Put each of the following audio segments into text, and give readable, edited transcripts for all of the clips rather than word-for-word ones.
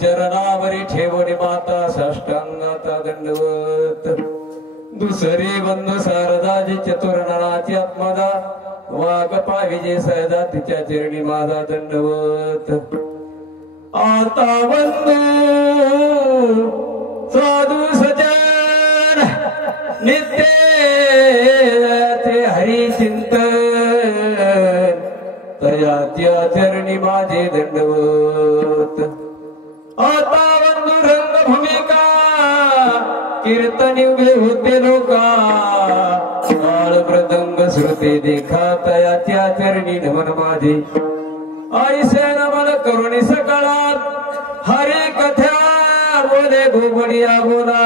चरणावरी ठेवणी माता साष्टांगाचा दंडवत दुसरी बंधू शारदाजी चतुर्णाची आत्मदा वाघ पाविजे सहजा तिच्या चरणी माझा दंडवत आता बंधू साधू सजन नित्य हरी चिंतन तया त्या चरणी माझे दंडवत आता बंधू रंग भूमिका कीर्तनी उभे होते लोका काळ मृदंग श्रुते देखा तयाच्या चरणी नमन माझे ऐसे नमन करुणी सकाळात हरे कथ्या बोले घोबडिया बोला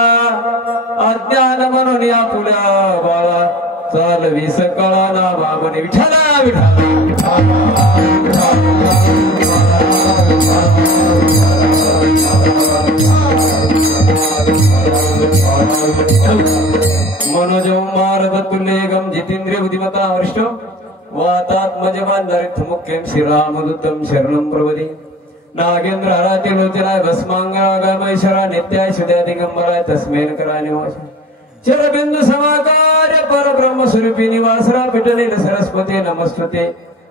अज्ञान म्हणून या पुल्या बाळा चालवी सकाळा ना बाबने विठाला मनोज मारद तुल्यगम जितेंद्रिय बुद्धिमता हर्ष वातात्मजवान मुख्यम श्रीरामदूतम शरणं प्रवदे नागेंद्र हराते लोचनाय भस्मांगागमैश्वरा नित्याय सुद्या दिगंबराय तस्मेन करा निवास चरबिंदु समाकार परब्रह्म स्वरूपी निवासरा पिटले सरस्वती नमस्तुते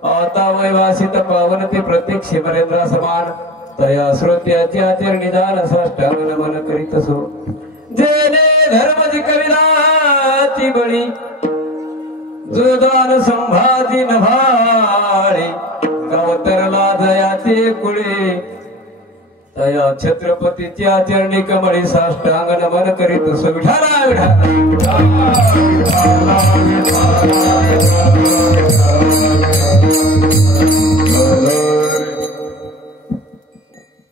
आता वैवासित पावनते प्रत्येक शिवरेंद्र समान तया श्रोत्याच्या चरणिदान साष्टांग नमन करीत सो जेने धर्मजी कविलाची बळी जोदान संभाजी नभाळे गावतरला दयाचे कुळे तया छत्रपतीच्या चरणी कमळी साष्टांग नमन करीत सो विठाला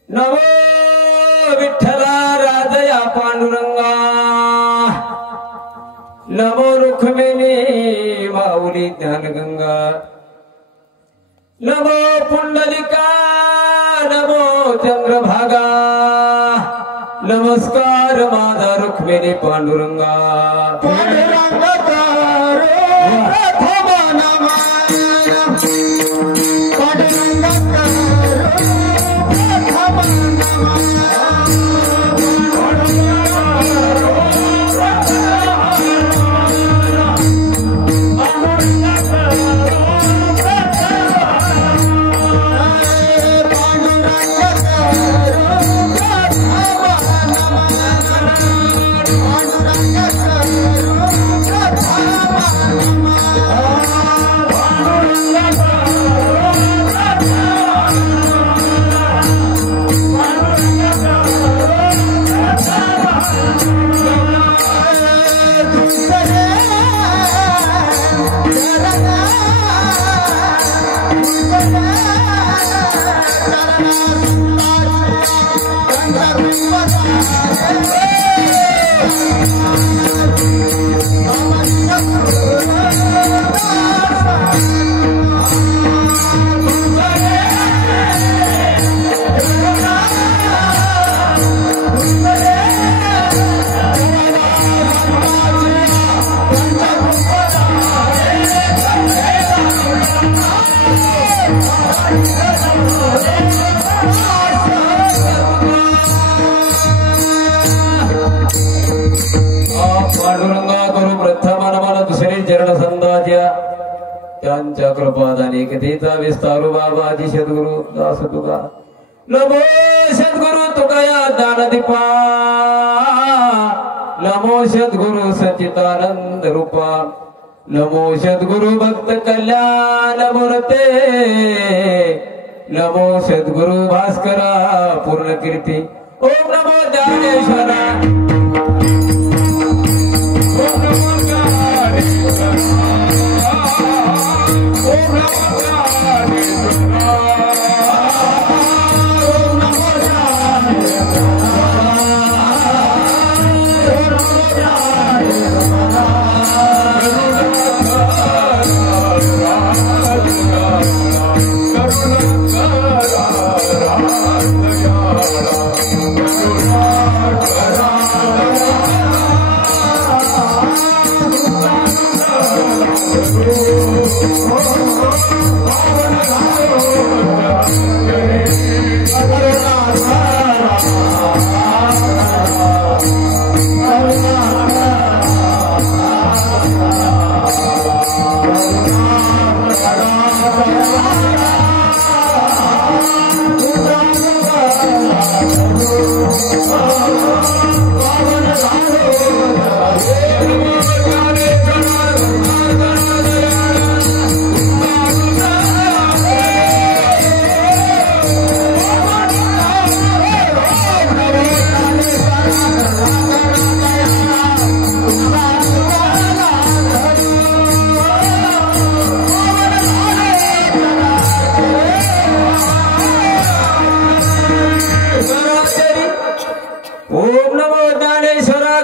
नमो विठ्ठला राजया पांडुरंगा नमो रुक्मिणी माऊली ज्ञानगंगा नमो पुंडलिका नमो चंद्रभागा नमस्कार माझा रुक्मिणी पांडुरंगा त्यांच्या कृपादाने कधीचा विस्तारू बाबाजी सद्गुरु दास तुका नमो सद्गुरु तुका या दानदीपा नमो सद्गुरु सच्चिदानंद रूपा नमो सद्गुरु भक्त कल्याण मूर्ते नमो सद्गुरु भास्करा पूर्ण कीर्ती ओम नमो ज्ञानेश्वरा ओम नमो ज्ञानेश्वरा ओम नमो ज्ञानेश्वरा ओम नमो ज्ञानेश्वरा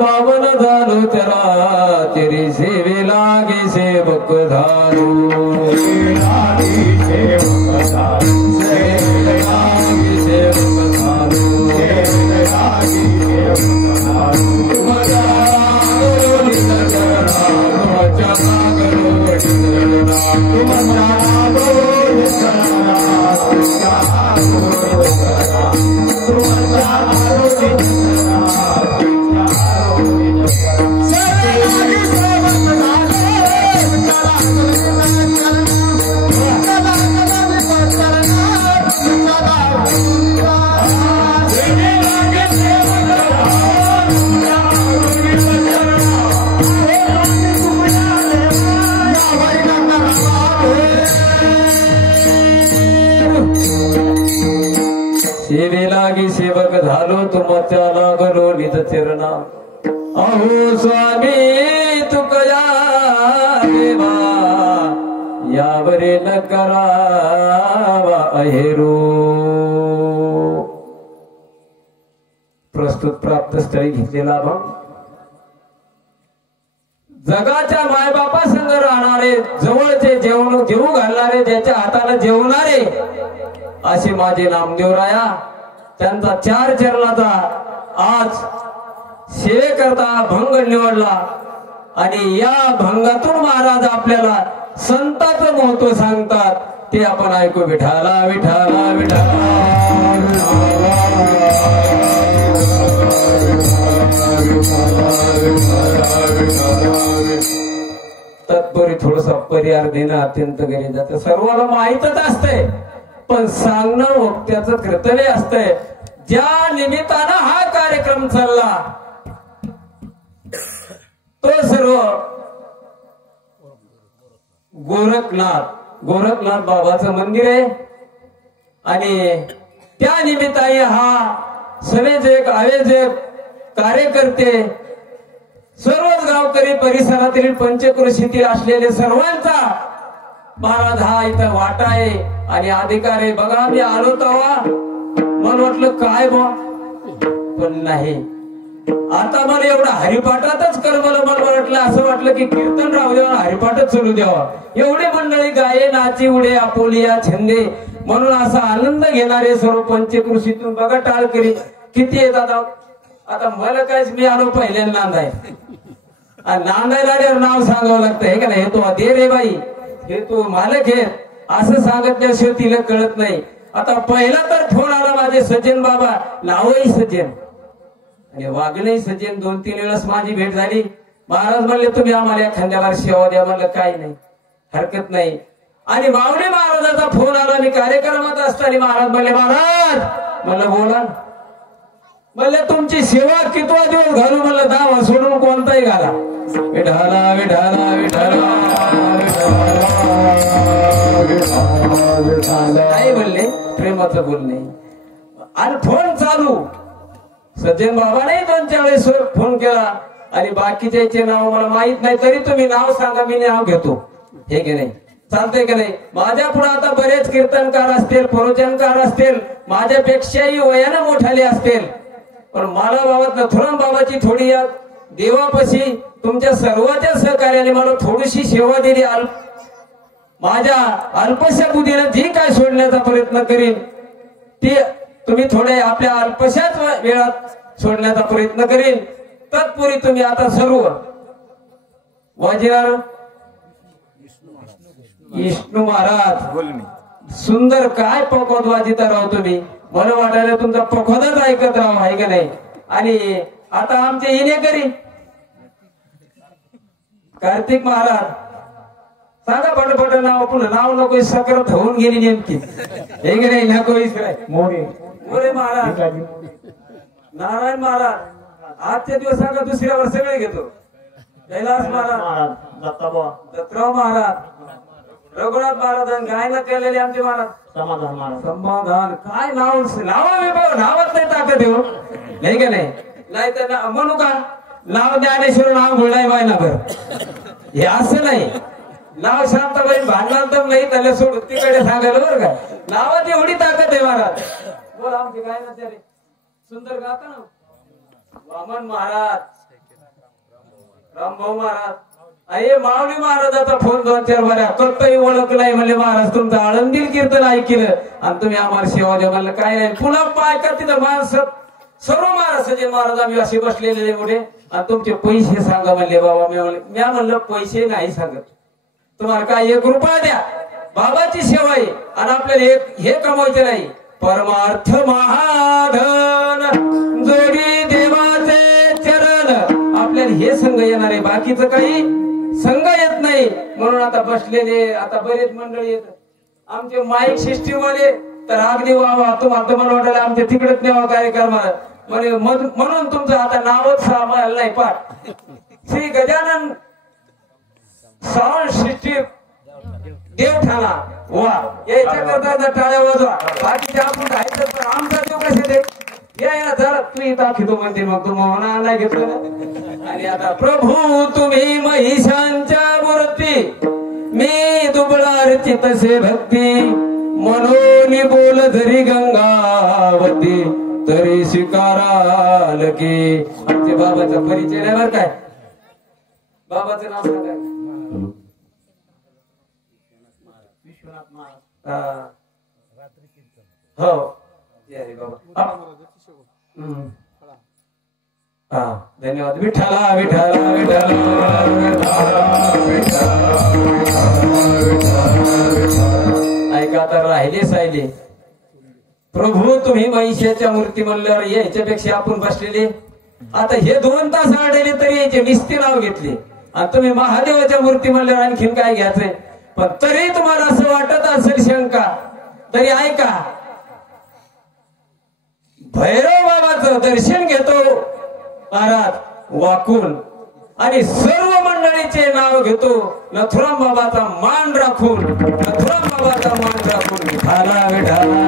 पावन झालो तेरा तेरी सेवे लागे सेवक धारू लागे सेवक धारू सेवे लागे सेवक धारू सेवे लागे सेवक धारू मजा करो नितरा मजा करो नितरा मजा करो नितरा सेवे लागी सेवक झालो तुम त्याला गलो निज चरणा अहो स्वामी तुकया देवा यावरे न करावा अहेरो प्रस्तुत प्राप्त स्थळी घेतलेला अभंग जगाच्या मायबापा संग राहणारे जवळचे जेवण जेवू घालणारे ज्याच्या हाताला जेवणारे असे माझे नामदेवराया त्यांचा 4 चरणाचा आज सेवेकरता भंग निवडला आणि या भंगातून महाराज आपल्याला संतांचं महत्व सांगतात ते आपण ऐकू. विठाला विठाला विठाला तत्परी थोडस परिहार देणं अत्यंत गरजेचं. सर्वांना माहीतच असते पण सांगणं वक्त्याचं कर्तव्य असतंय. ज्या निमित्तानं हा कार्यक्रम चालला तो सर्व गोरखनाथ बाबाचं मंदिर आहे आणि त्या निमित्ताने हा संयोजक आयोजक कार्यकर्ते सर्वच गावकरी परिसरातील पंचक्रोशीतील असलेले सर्वांचा महाराज हा इथं वाटा आहे आणि अधिकार आहे. बघा मी आलो तेव्हा मला वाटलं काय बा पण नाही. आता मला एवढा हरिपाठातच करमलं. मला वाटलं असं वाटलं की कीर्तन राहू द्यावा हरिपाठच चालू द्यावा. एवढी मंडळी गाये नाची उडे आपोलिया छंदे म्हणून असा आनंद घेणारे सर्व पंचक्रोशीतून बघा टाळकरी किती येतात. आता मला काय मी आलो पहिल्यांदा नांदाय नांदायला नाव सांगावं लागतं हे का नाही. हे तो दे रे बाई हे तो मालक आहे असं सांगितल्याशिवाय तिला कळत नाही. आता पहिला तर फोन आला माझे सज्जन बाबा नावही सज्जन आणि वागणेही सज्जन. 2-3 वेळेस माझी भेट झाली. महाराज म्हणले तुम्ही आम्हाला एखाद्यावर सेवा द्या. म्हणलं काही नाही हरकत नाही. आणि मावळे महाराजाचा फोन आला. मी कार्यक्रमात असताना महाराज म्हणले महाराज म्हणलं बोला. म्हणलं तुमची सेवा कितवा दिवस घालू. म्हणलं दावा सोडून कोणताही घाला. विठाला विठाला विठाला नाही म्हणले, प्रेमाचं बोलणे. आणि फोन चालू. सज्जन बाबाने 2-4 वेळेस फोन केला आणि बाकीचे नाव मला माहित नाही, तरी तुम्ही नाव सांगा, मी नाव घेतो. हे की नाही, चालतंय की नाही. माझ्या पुढे आता बरेच कीर्तनकार असतील, प्रवचनकार असतील, माझ्यापेक्षाही वयानं मोठाले असतील, पण मला बाबा नथुराम बाबाची थोडी या देवापाशी तुमच्या सर्वांच्या सहकार्याने मला थोडीशी सेवा दिली. माझ्या अल्पशा बुद्धीने जी काय सोडण्याचा प्रयत्न करीन ती तुम्ही थोडे आपल्या अल्पशाच वेळात सोडण्याचा प्रयत्न करीन. तत्पूर्वी तुम्ही आता सर्व वाजिरार विष्णू महाराज सुंदर काय पकवाद वाजिता राव तुम्ही. मला वाटायला तुमचा पकवादच ऐकत राव, आहे का नाही. आणि आता आमचे इनेकरी कार्तिक महाराज सांगा पटपट नाव. पुन्हा नाव नको सकरत होऊन गेली नेमकी, हे की नाही. नको इसराय मोरे मोरे महाराज, नारायण महाराज. आजच्या दिवस सांगा, दुसऱ्यावर सगळे घेतो. कैलास महाराज, दत्तराव महाराज, रघुनाथ महाराज, गायन केलेले आमचे महाराज, समाधान महाराज. समाधान काय नाव, नावात नाही ताकद येऊ, नाही का नाही. नाही तर म्हणू का नाव ज्ञानेश्वर नाव बोलाय महिनाभर, हे असं नाही. नाव शांताबाई भांडणार तर नाही त्याला सोड तिकडे सांगायला बरं का. नावात एवढी ताकद आहे महाराज. बोला आमचे काय ना रे सुंदर गाता ना. वामन महाराज, रामभाऊ महाराज, अरे माऊली महाराजाचा फोन 2-4 बऱ्या कत्तही ओळख नाही. म्हणले महाराज तुमचं आळंदील कीर्तन ऐकलं आणि तुम्ही आम्हाला सेवा द्या. म्हणलं काय नाही. पुन्हा पाय का तिथं माणसं सर्व महाराज सजन महाराज आम्ही असे बसलेले मोठे. आणि तुमचे पैसे सांगा म्हणले बाबा. मी म्हणलं पैसे नाही सांगत, तुम्हाला काय 1 रुपया द्या. बाबाची सेवा आहे आणि आपल्याला हे कमवायचे नाही. परमार्थ महाधन जोडी देवाचे चरण, आपल्याला हे संघ येणार आहे, बाकीचं काही संघ येत नाही. म्हणून आता बसलेले आता बरेच मंडळी येत. आमचे माईक सिस्टीम वाले तर अगदी वावा तुम्हाला वाटायला आमच्या तिकडेच न्यावा कार्यक्रमाला. म्हणून तुमचं आता नावच आम्हाला नाही पाठ. श्री गजानन साऊंड सिस्टीम देवठाणा वा याच्या करता टाळ्या वाजवा. बाकीच्या आपण राहायचं तर आमचा देव कसे ते ना जरा तू दाखवतो म्हणते. मग तू मोहना नाही घेतलं ना. आणि आता प्रभू तुम्ही महिषांच्या मूर्ती, मी दुबळारची तसे भक्ती, मनोनी बोल धरी गंगावती, तरी स्वीकाराल की. आमचे बाबाचा परिचय नाही बरं काय. बाबाचं नाव सांगा. विश्वनाथ महाराज. हो बाबा. हा धन्यवाद. विठ्ठला विठ्ठला विठ्ठला. ऐका तर राहिले सायले. प्रभू तुम्ही महिषाच्या मूर्ती म्हणल्यावर याच्यापेक्षा आपण बसलेले आता हे 2 तास आढळले तरी याचे निस्ते नाव घेतले. आणि तुम्ही महादेवाच्या मूर्ती म्हणल्यावर आणखीन काय घ्यायचंय. पण तरी तुम्हाला असं वाटत असेल शंका, तरी ऐका. भैरव बाबाचं दर्शन घेतो महाराज वाकून आणि सर्व मंडळीचे नाव घेतो. नथुराम बाबाचा मान राखून, नथुराम बाबाचा मान राखून. विठाला विठाला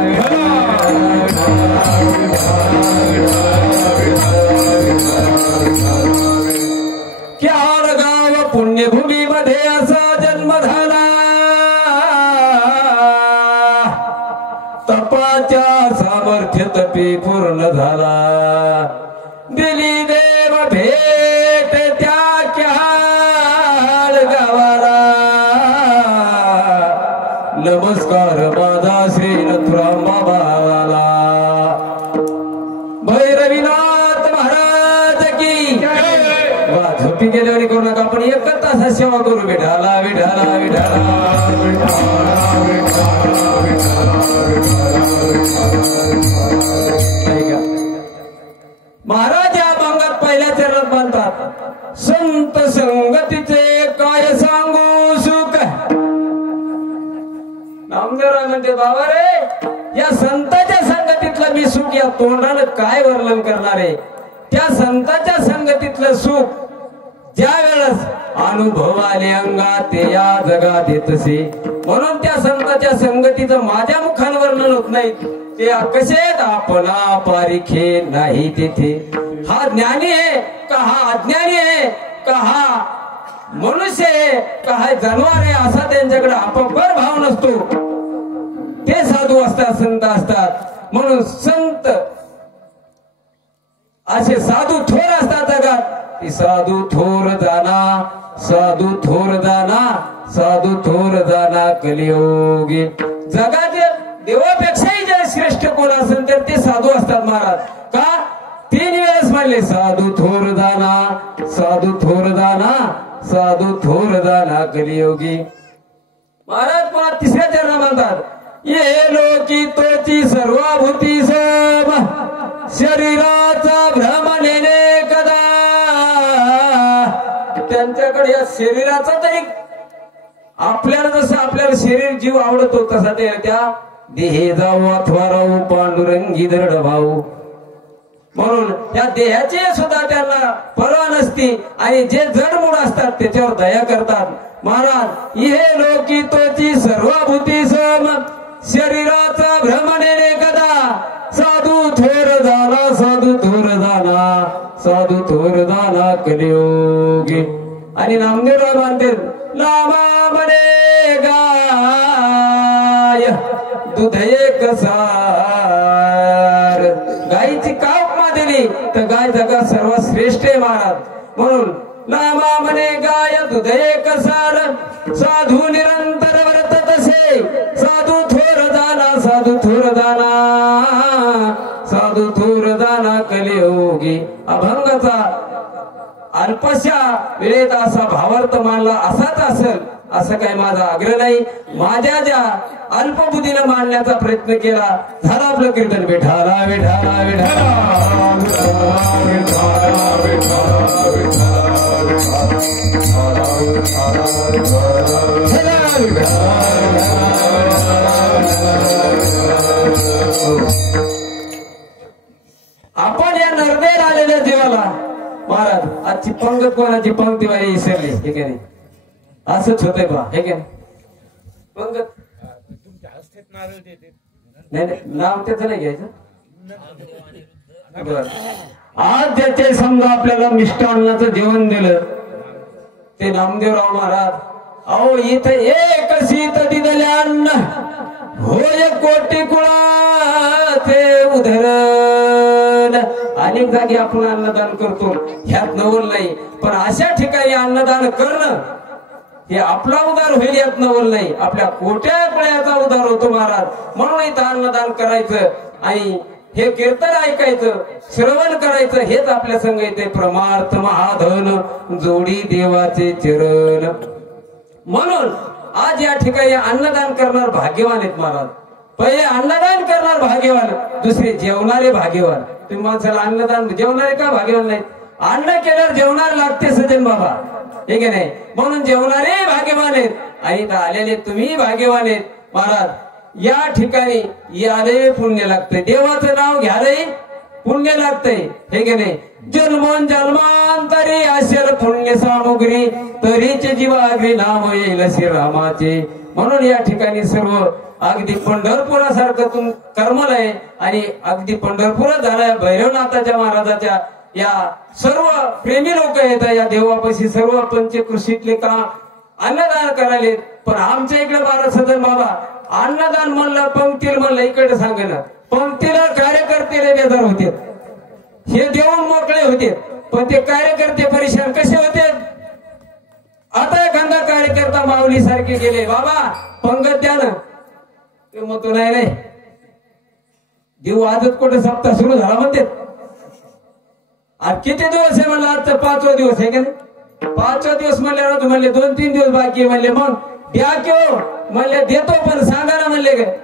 क्या गाव पुण्यभूमी मध्ये असा जन्म झाला, तपाच्या सामर्थ्य तपी पूर्ण झाला. दिली देव भेट त्या क्याळ गावाला, नमस्कार माझा श्री नथुराम बाबाला. भैरवीनाथ महाराज की वा. झोपी गेल्यावर करू नका, आपण 1 तास सेवा करू. विठाला विठाला विठाला. महाराज या भांगात पहिल्या चरणात बांधतात. संत संगतीचे काय सांगू सुख. नामदेवराय म्हणते बाबा रे, या संताच्या संगतीतला मी सुख या तोंडानं काय वर्णन करणार आहे. त्या संतांच्या संगतीतलं सुख ज्या वेळेस अनुभवाले अंगात या जगात येतसे. म्हणून त्या संतांच्या संगतीचं माझ्या मुखानं वर्णन होत नाही. ते कसे आपला पारिखे नाही तेथे. हा ज्ञानी आहे का हा अज्ञानी आहे का हा मनुष्य आहे का हा जनावर आहे असा त्यांच्याकडे आपापवर भाव नसतो. ते साधू असतात, संत असतात. म्हणून संत असे साधू थोर असतात जगात. ती साधू थोर जाना, साधू थोर जाना, साधू थोर जाना कलियोगी. जगात देवापेक्षाही जे श्रेष्ठ कोण असेल तर ते साधू असतात महाराज. का 3 वेळेस म्हणले साधू थोर जाना, साधू थोर जाना, साधू थोर जाना कलियोगी. महाराज पुन्हा 3ऱ्या चरणात म्हणतात ये लोकी तोची सर्वभूती सम शरीराचा भ्रम नेणे कदा. त्यांच्याकडे या शरीराचा तरी आपल्याला जसं आपल्याला शरीर जीव आवडतो तसा ते त्या देहे जाऊ अथवा राहू पांडुरंगी दृढ भाऊ. म्हणून या देहाची सुद्धा त्यांना पर्वा नसती आणि जे जडमूड असतात त्याच्यावर दया करतात. महाराज हे लोकी तोची सर्वभूती सम शरीराचा भ्रम नेणे कदा. साधू थोर झाला, साधू थोर झाला, साधू थोर झाला कलियोगी. आणि नामदेवराव मानते नामा म्हणे गाय दूध एक सार. गायीची का उपमा दिली तर गाय जगात सर्वात श्रेष्ठ आहे महाराज. म्हणून नामा म्हणे गाय दूध एक सार. साधू निरंतर व्रत तसे साधू थोर जाना, साधू थोर जाना, साधू थोर जाना कलियोगी. अभंगाचा अल्पशा वेळेत असा भावार्थ मांडला असाच असेल असं काही माझा आग्रह नाही. माझ्या ज्या अल्पबुद्धीनं मांडण्याचा प्रयत्न केला झाला. आपलं कीर्तन विठाला विठाला विठाला आपण या नरदेर आलेल्या जीवाला महाराज आजची पंगत कोणाची पंक्ती वारी विसरली हे का नाही. असंच होतंय बा हे का नाही. पंगत नाही नाव त्याचं नाही घ्यायचं. बर आज ज्याचे समजा आपल्याला मिष्टान्नाचं जेवण दिलं ते नामदेवराव महाराज. अहो इथे एक शीत दिले अन्न होय कोटी कुळाचे उधरण. अनेक जागी आपण अन्नदान करतो ह्यात नवल नाही. पण अशा ठिकाणी अन्नदान करणं हे आपला उदार होईल यात नवल नाही. आपल्या कोट्या कुळ्याचा उदार होतो महाराज. म्हणून इथं अन्नदान करायचं आणि हे कीर्तन ऐकायचं, श्रवण करायचं हेच आपल्या संग येते. प्रमार्थ महाधन जोडी देवाचे चरण. म्हणून आज या ठिकाणी अन्नदान करणार भाग्यवान आहेत महाराज. पहिले अन्नदान करणार भाग्यवान, दुसरे जेवणारे भाग्यवान. तुम्ही माणसाला अन्नदान जेवणारे का भाग्यवान नाहीत. अन्न केल्यावर जेवणार लागते सजन बाबा हे की नाही. म्हणून जेवणारे भाग्यवान आहेत आणि आलेले तुम्ही भाग्यवान आहेत महाराज. या ठिकाणी याले पुण्य लागतंय, देवाचं नाव घ्यायलाही पुण्य लागतंय हे की नाही. जन्मोन जन्मांतरी असेल पुण्य सामुग्री तरीच जीवाग्री नाम येईल श्रीरामाचे. म्हणून या ठिकाणी सर्व अगदी पंढरपुरासारखं कर्मलय आणि अगदी पंढरपुरात झालाय भैरवनाथाच्या महाराजाच्या या सर्व प्रेमी लोक येतात या देवापाशी. सर्व पंचकृषीतले का अन्नदान करायले. पण आमच्या इकडे 12 सदन बाबा अन्नदान म्हणलं पंक्तीला म्हणलं इकडे सांगणार पंक्तीला कार्यकर्ते बेजार होते. हे देऊन मोकळे होते पण ते कार्यकर्ते परेशान कसे होते. आता एखादा कार्यकर्ता माऊली सारखे गेले बाबा पंगत द्या ना ते मग तो नाही देऊ आजच कुठे सप्ताह सुरू झाला म्हणते. आज किती दिवस आहे म्हणलं आजचा 5वा दिवस आहे का नाही. 5वा दिवस म्हणल्यावर म्हणले 2-3 दिवस बाकी म्हणले मग द्या किंवा म्हणले देतो पण सांगा ना म्हणले काय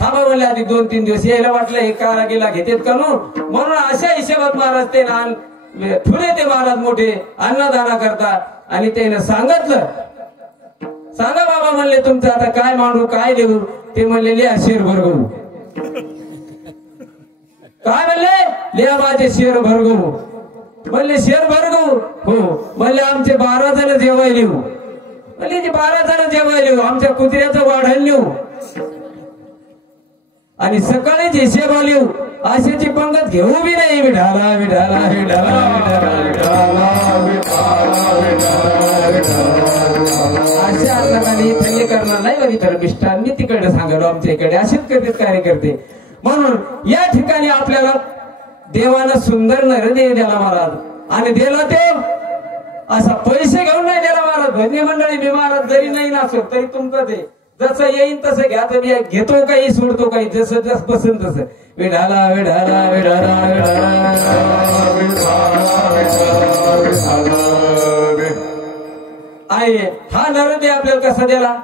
थांबा म्हणले आधी 2-3 दिवस. यायला वाटलं हे कारागीला घेतात का म्हणून अशा हिशोबात महाराज ते ठुले ते महाराज मोठे अन्नदाना करतात आणि त्याने सांगितलं सांगा बाबा म्हणले तुमचं आता काय मांडू काय देऊ. ते म्हणले लिहा शेरभर गहू काय म्हणले लिहा माझे शेर भरगवू म्हणले शेर भरगवू हो म्हणले आमचे 12 जण जेवायला येऊ म्हणले जे 12 जण जेवायला येऊ आमच्या कुत्र्याचं वाढण नेऊ आणि सकाळी जे शेवा लिहू अशाची पंगत घेऊ बी नाही विठाला विठाला विठाला विठाला अशा अर्थाने थल्ले करणार नाही बरी तर मिष्टांनी तिकडे सांगायला आमच्या इकडे असेच करतात कार्यकर्ते म्हणून या ठिकाणी आपल्याला देवानं सुंदर नरदेह द्याला महाराज आणि दिला ते असा पैसे घेऊन नाही द्याला महाराज भजनी मंडळी मी महाराज जरी नाही नाचो तरी तुमचं ते जसं येईन तसं घ्या तर घेतो काही सोडतो काही जसं जस पसंत तसं विढाला विढाला विढाला आहे हा नरदेह आपल्याला कसा दिला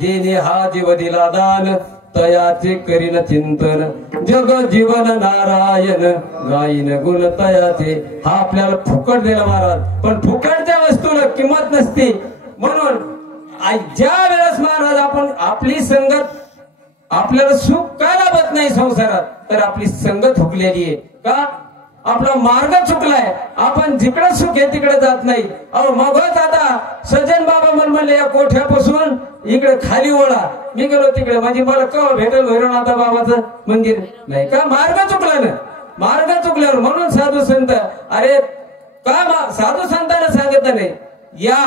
जेने हा जीव दिला दान तयाचे करीन चिंतन जग जीवन नारायण गायीन गुण तयाचे हा आपल्याला फुकट दिला महाराज पण फुकटच्या वस्तूला किंमत नसते म्हणून ज्या वेळेस महाराज आपण आपली संगत आपल्याला सुख का लाभत नाही संसारात तर आपली संगत हुकलेली आहे का आपला मार्ग चुकलाय आपण जिकडे सुख आहे तिकडे जात नाही अहो मगच आता सज्जन बाबा म्हणले या कोठ्यापासून इकडे खाली वळा मी गेलो तिकडे म्हणजे मला केव्हा भेटेल भैरवनाथ बाबाचं मंदिर नाही का मार्ग चुकला ना मार्ग चुकल्यावर म्हणून साधू संत अरे का साधू संतांना सांगत नाही या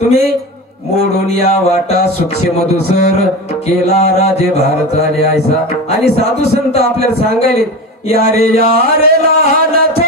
तुम्ही मोडून या वाटा सूक्ष्म मधुसर केला राजे भारत आले आयसा आणि साधू संत आपल्याला सांगायले या रे लहान थोर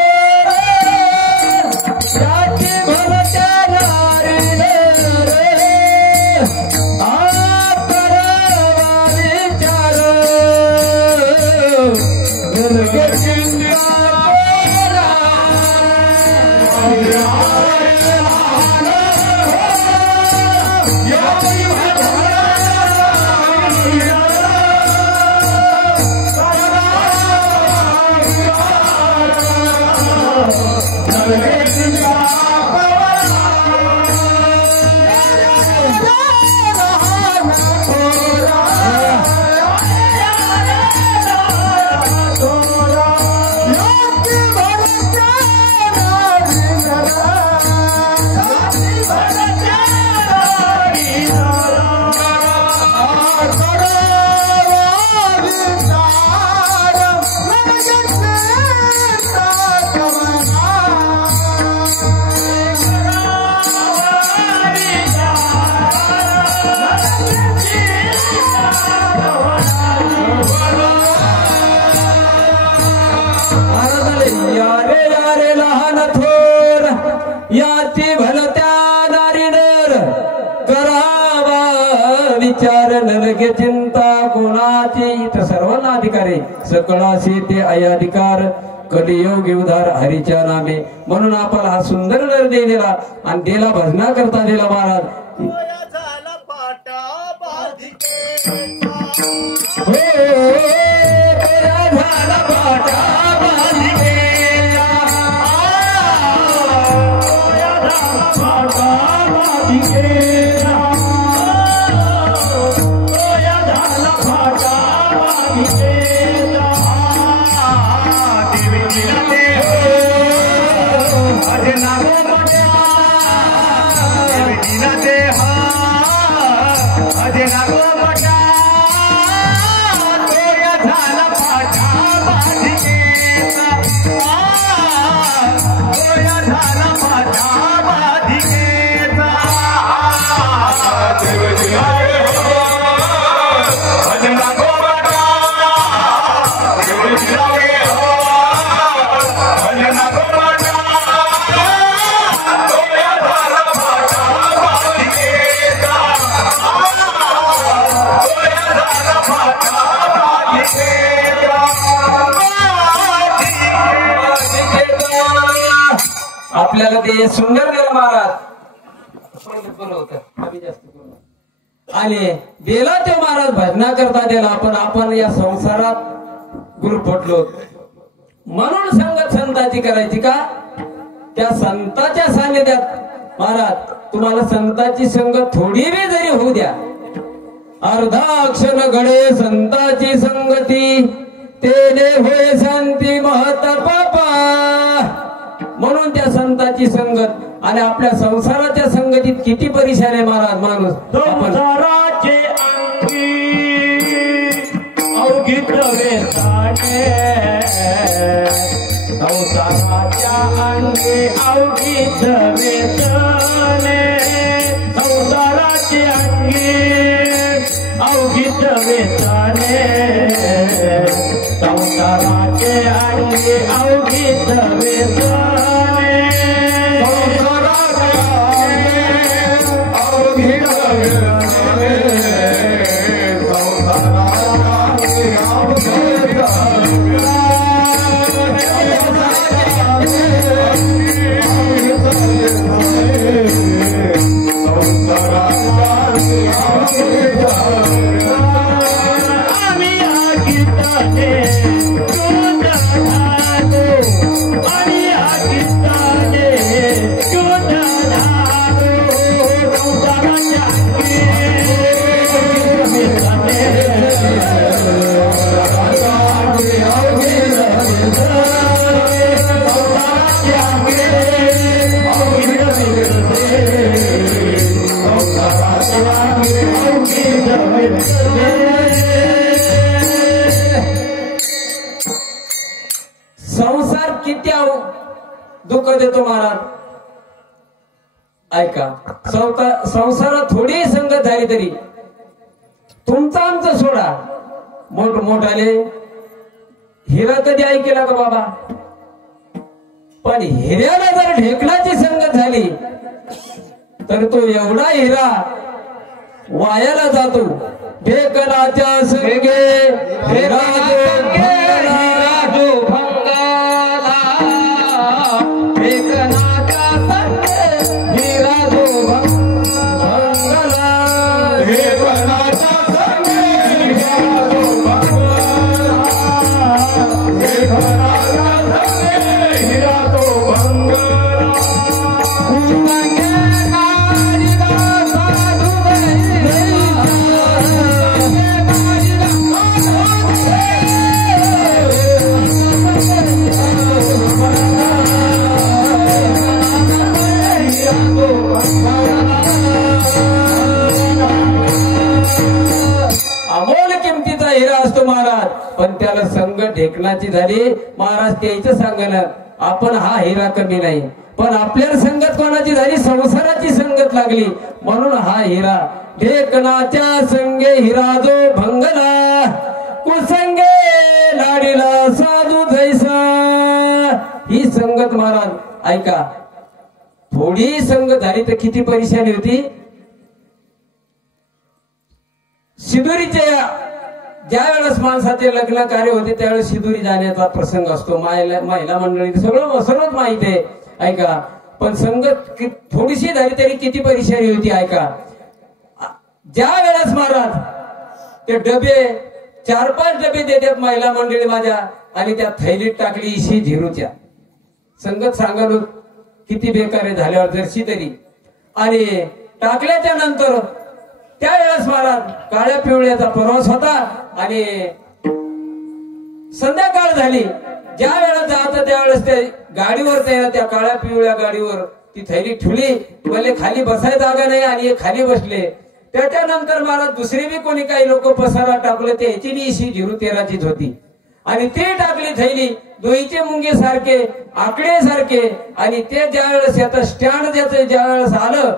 जाती भलत्या नारी रे करवा विचार नलगे चिंता कोणाचे इथं सर्वांना अधिकार आहे सकळाशी ते अयाधिकार कलियोग उधार हरीच्या नामे म्हणून आपल्याला हा सुंदर नरदेह दिला आणि देला भजना करता दिला महाराज आपल्याला ते सुंदर दिलं महाराज आणि दिला ते महाराज भजना करता दिला आपण या संसारात गुरफटलो म्हणून संगत संताची करायची का त्या संताच्या सानिध्यात महाराज तुम्हाला संताची संगत थोडी बी जरी होऊ द्या अर्धा क्षण घडे संताची संगती तेने होय शांती महत पापा. म्हणून त्या संताची संगत आणि आपल्या संसाराच्या संगतीत किती परेशान आहे महाराज माणूस. संसाराचे अंगी अवघित वेताने, संसाराच्या अंगी अवघित वेताने, संसाराचे अंगी अवघित वेताने, संसाराचे अंगी अवघित वेताने, संसार किती दुःख देतो महाराज. ऐका, संसारात थोडी संगत झाली तरी तुमचं आमचं सोडा, मोठाले हिरा कधी ऐकला का बाबा. पण हिऱ्याला जर ढेकणाची संगत झाली तर तो एवढा हिरा वायाला जातो. ढेकणाच्या संगे हिरा जो भंगाला, ढेकणाच्या संगे हिरा जो भंगाला, ढेकणाच्या संगे हिरा जो भंगाला, ढेकणाच्या संगे हिरा जो भंगाला. अमोल किमतीचा हिरा असतो महाराज, पण त्याला संगत ढेकणाची झाली महाराज त्याचं सांगणं. आपण हा हिरा कमी नाही, पण आपल्याला संगत कोणाची झाली, संसाराची संगत लागली म्हणून हा हिरा. ढेकणाच्या संगे हिरा जो भंगला, कुसंगे लाडीला साधू जैसा. ही संगत महाराज ऐका, थोडी संगत झाली तर किती परेशानी होती. शिदुरीच्या ज्या वेळेस माणसाचे लग्न कार्य होते त्यावेळेस शिदुरी जाण्याचा प्रसंग असतो. महिला मंडळी सर्वच माहिती आहे. ऐका, पण संगत थोडीशी झाली तरी किती परेशानी होती. ऐका, ज्या वेळेस महाराज ते डबे 4-5 डबे देतात महिला मंडळी माझ्या, आणि त्या थैलीत टाकली इशी झिरूच्या. संगत सांगालो किती बेकारे झाल्यावर जरशी तरी, आणि टाकल्याच्या नंतर त्यावेळेस महाराज काळ्या पिवळ्याचा प्रवास होता आणि संध्याकाळ झाली. ज्या वेळेला जायचं त्यावेळेस त्या गाडीवर त्या काळ्या पिवळ्या गाडीवर ती थैली ठेवली. भले खाली बसायला जागा नाही आणि खाली बसले. त्याच्यानंतर महाराज दुसरे बी कोणी काही लोक पसारा टाकले, त्याची बी इशी 013चीच होती आणि ते टाकली थैली दोईचे मुंगे सारखे आकडे सारखे. आणि ते ज्या वेळेस याचं स्टँड ज्याचं ज्या वेळेस आलं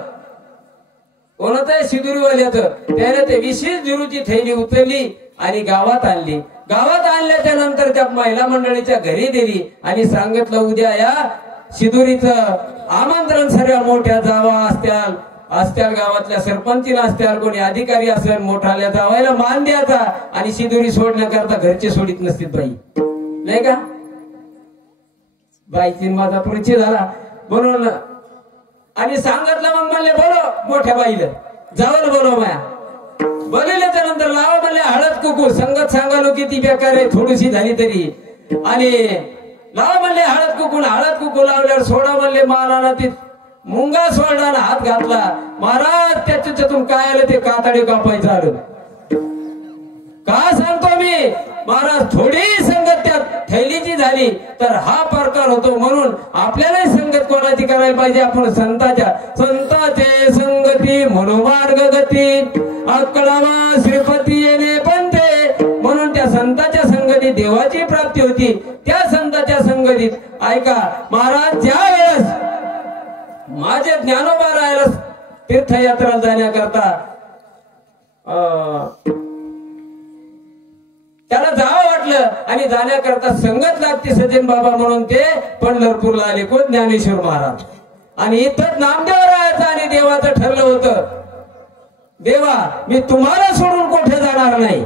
कोणतं शिदुरीवाल्याचं, त्याने ते 20 थैली उचलली आणि गावात आणली. गावात आणल्याच्या नंतर त्या महिला मंडळीच्या घरी दिली आणि सांगितलं उद्या या शिदुरीचं आमंत्रण सर्व मोठ्या जावा असत्याल गावातल्या सरपंचीला असत्याल कोणी अधिकारी असेल मोठाल्या जावायला मान द्यायचा आणि शिदुरी सोडण्याकरता घरचे सोडित नसतील बाई, नाही का. बाईची माझा परिचय झाला म्हणून आणि सांगितलं. मग म्हणले बोलो मोठ्या बाईला जावं बोलो माया. बोलल्याच्या नंतर लावा म्हणले हळद कुकू. संगत सांगालो किती बेकार आहे थोडीशी झाली तरी. आणि लावा म्हणले हळद कुकू. हळद कुकू लावल्यावर सोडा म्हणले मानाला ते मुंगा सोडला हात घातला. महाराज त्याच्यातून काय आलं ते कातडे कापायचं आलं. का सांगतो मी महाराज थोडी संगत त्या थैलीची झाली तर हा प्रकार होतो. म्हणून आपल्यालाही संगत कोणाची करायला पाहिजे? आपण संताचे संगती मनोमार्ग गती अक्कळावा श्रीपती येणे पंथे. म्हणून त्या संताच्या संगतीत देवाची प्राप्ती होती. त्या संताच्या संगतीत ऐका महाराज, ज्या वेळेस माझे ज्ञानोबा राहायला तीर्थयात्रा जाण्याकरता त्याला जावं वाटलं आणि जाण्याकरता संगत लागते सज्जन बाबा म्हणून ते पंढरपूरला आले. कोण? ज्ञानेश्वर महाराज. आणि इथं नामदेव राहायचं आणि देवाचं ठरलं होतं, देवा मी तुम्हाला सोडून कुठे जाणार नाही.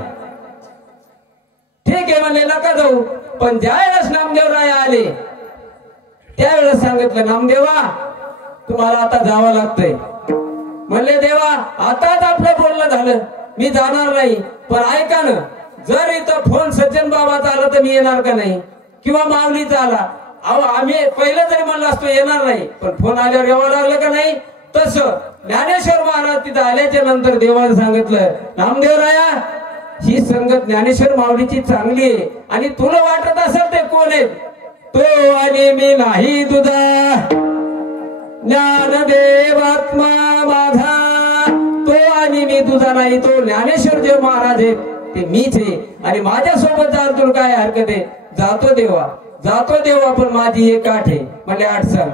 ठीक आहे म्हणले, नका जाऊ. पण ज्या वेळेस नामदेव राय आले त्यावेळेस सांगितलं, नामदेवा तुम्हाला आता जावं लागतंय. म्हणले, देवा आताच आपलं बोलणं झालं, मी जाणार नाही. पण ऐका ना, जर इथं फोन सज्जन बाबाचा आला तर मी येणार का नाही? किंवा माऊलीचा आला, अहो आम्ही पहिलं जरी म्हणलं असतो येणार नाही, पण फोन आल्यावर यावं लागलं का नाही? तसं ज्ञानेश्वर महाराज तिथं आल्याच्या नंतर देवाला सांगितलं, नामदेव राया ही संगत ज्ञानेश्वर माऊलीची चांगली आहे आणि तुला वाटत असेल ते कोण आहे? तो आणि मी नाही तुझा ज्ञानदेव आत्मा माझा. तो आणि मी तुझा नाही, तो ज्ञानेश्वर देव महाराज आहे, ते मीच आहे. आणि माझ्या सोबत जायला तुला काय हरकत आहे? जातो देवा, जातो देवा, पण माझी एक आठ आहे. म्हणजे आठ सांग,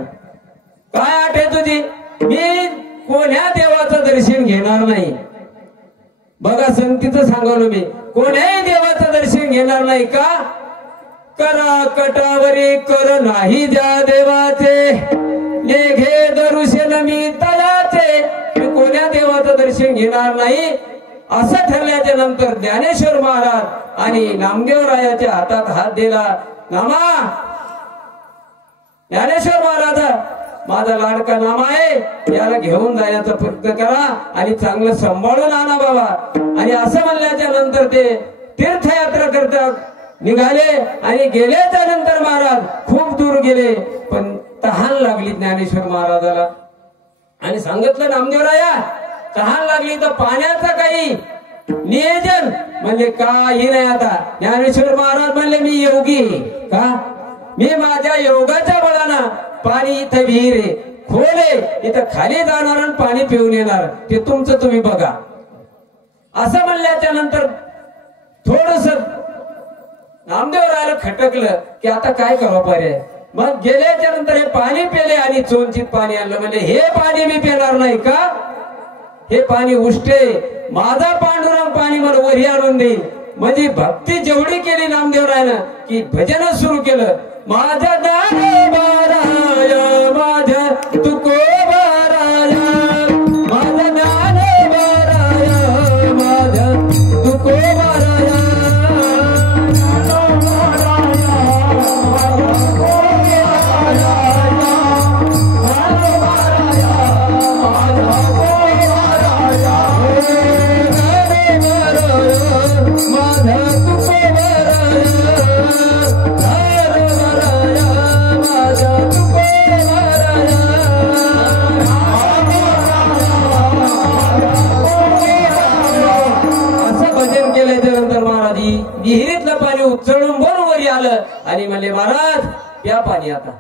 काय आठ आहे तुझी? मी कोण्या देवाचं दर्शन घेणार नाही. बघा संगतीचं सांगवलं मी, कोण्याही देवाचं दर्शन घेणार नाही. का? करा कटावरी कर नाही ज्या देवाचे, घे दर्शन मी तलाचे. मी कोण्या देवाचं दर्शन घेणार नाही असं ठरल्याच्या नंतर ज्ञानेश्वर महाराज आणि नामदेवरायाच्या हातात हात दिला. नामा, ज्ञानेश्वर महाराज माझा लाडका नामा आहे, याला घेऊन जाण्याचा प्रयत्न करा आणि चांगलं सांभाळून आणा बाबा. आणि असं म्हणल्याच्या नंतर ते तीर्थयात्रा करता निघाले आणि गेल्याच्या नंतर महाराज खूप दूर गेले. पण तहान लागली ज्ञानेश्वर महाराजाला आणि सांगितलं, नामदेवराया तहान लागली तर पाण्याचं काही नियोजन? म्हणले, काही नाही. आता ज्ञानेश्वर महाराज म्हणले, मी योगी का? मी माझ्या योगाच्या बळानं पाणी इथं विहीर आहे, खोल आहे, इथं खाली जाणार आणि पाणी पिऊन येणार, ते तुमचं तुम्ही बघा. असं म्हणल्याच्या नंतर थोडस नामदेवरायाला खटकलं की आता काय करावं पर्याय. मग गेल्याच्या नंतर हे पाणी पेले आणि चोंचित पाणी आणलं. म्हणजे हे पाणी मी पिणार नाही का? हे पाणी उष्टे, माझा पांडुरंग पाणी मला वरी आणून देईल. म्हणजे भक्ती जेवढी केली नामदेवरायानं की भजन सुरू केलं, माझ्या ज्ञानोबाराया माझ्या तुकोबाराया, माझ्या ज्ञानोबाराया माझ्या तुकोबाराया. विहिरीतलं पाणी उचलून बरोबर आलं आणि म्हणले, महाराज प्या पाणी. आता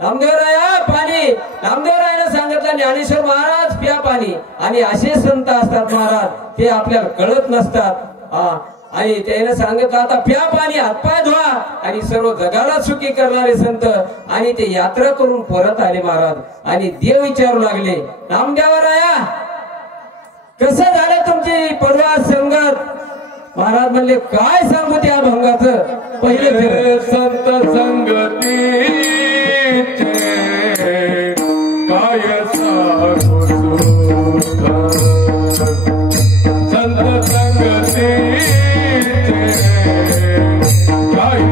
नामदेवराया पाणी. नामदेवरायानं सांगितलं, ज्ञानेश्वर महाराज प्या पाणी. आणि असे संत असतात महाराज, ते आपल्याला कळत नसतात. आणि त्याने सांगितलं, आता प्या पाणी, हातपाय धुवा. आणि सर्व जगाला सुखी करणारे संत. आणि ते यात्रा करून परत आले महाराज. आणि देव विचारू लागले, नामदेवराया कसं झालं तुमची परवा संगत? महाराज म्हणले, काय सांगू त्या भंगाचं? पहिले संत संगतीचे काय सांगू, संत संगतीचे काय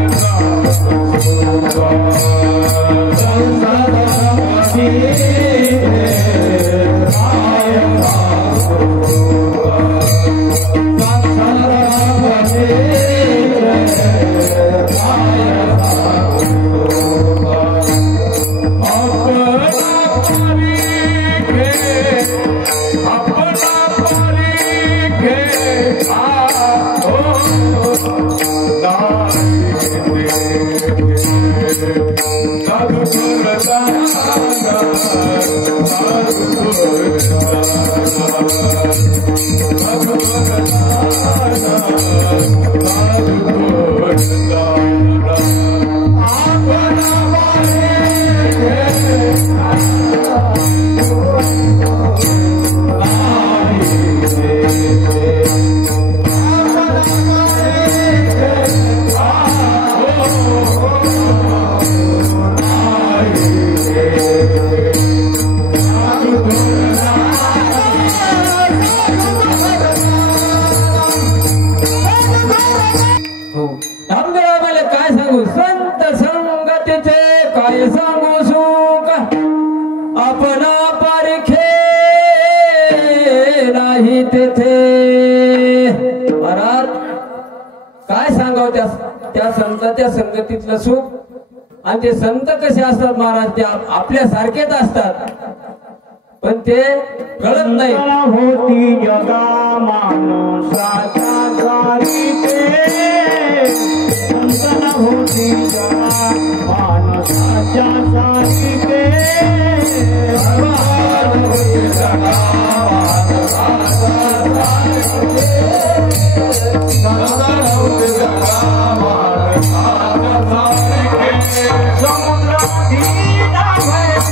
त्या संतांच्या संगतीतलं सुख आणि ते संत कसे असतात महाराज ते आपल्या सारखेच असतात पण ते कळत नाही होती जगा माणसाच्या सारीते संतना होती जगा माणसाच्या सारीते होती जगा माणसाच्या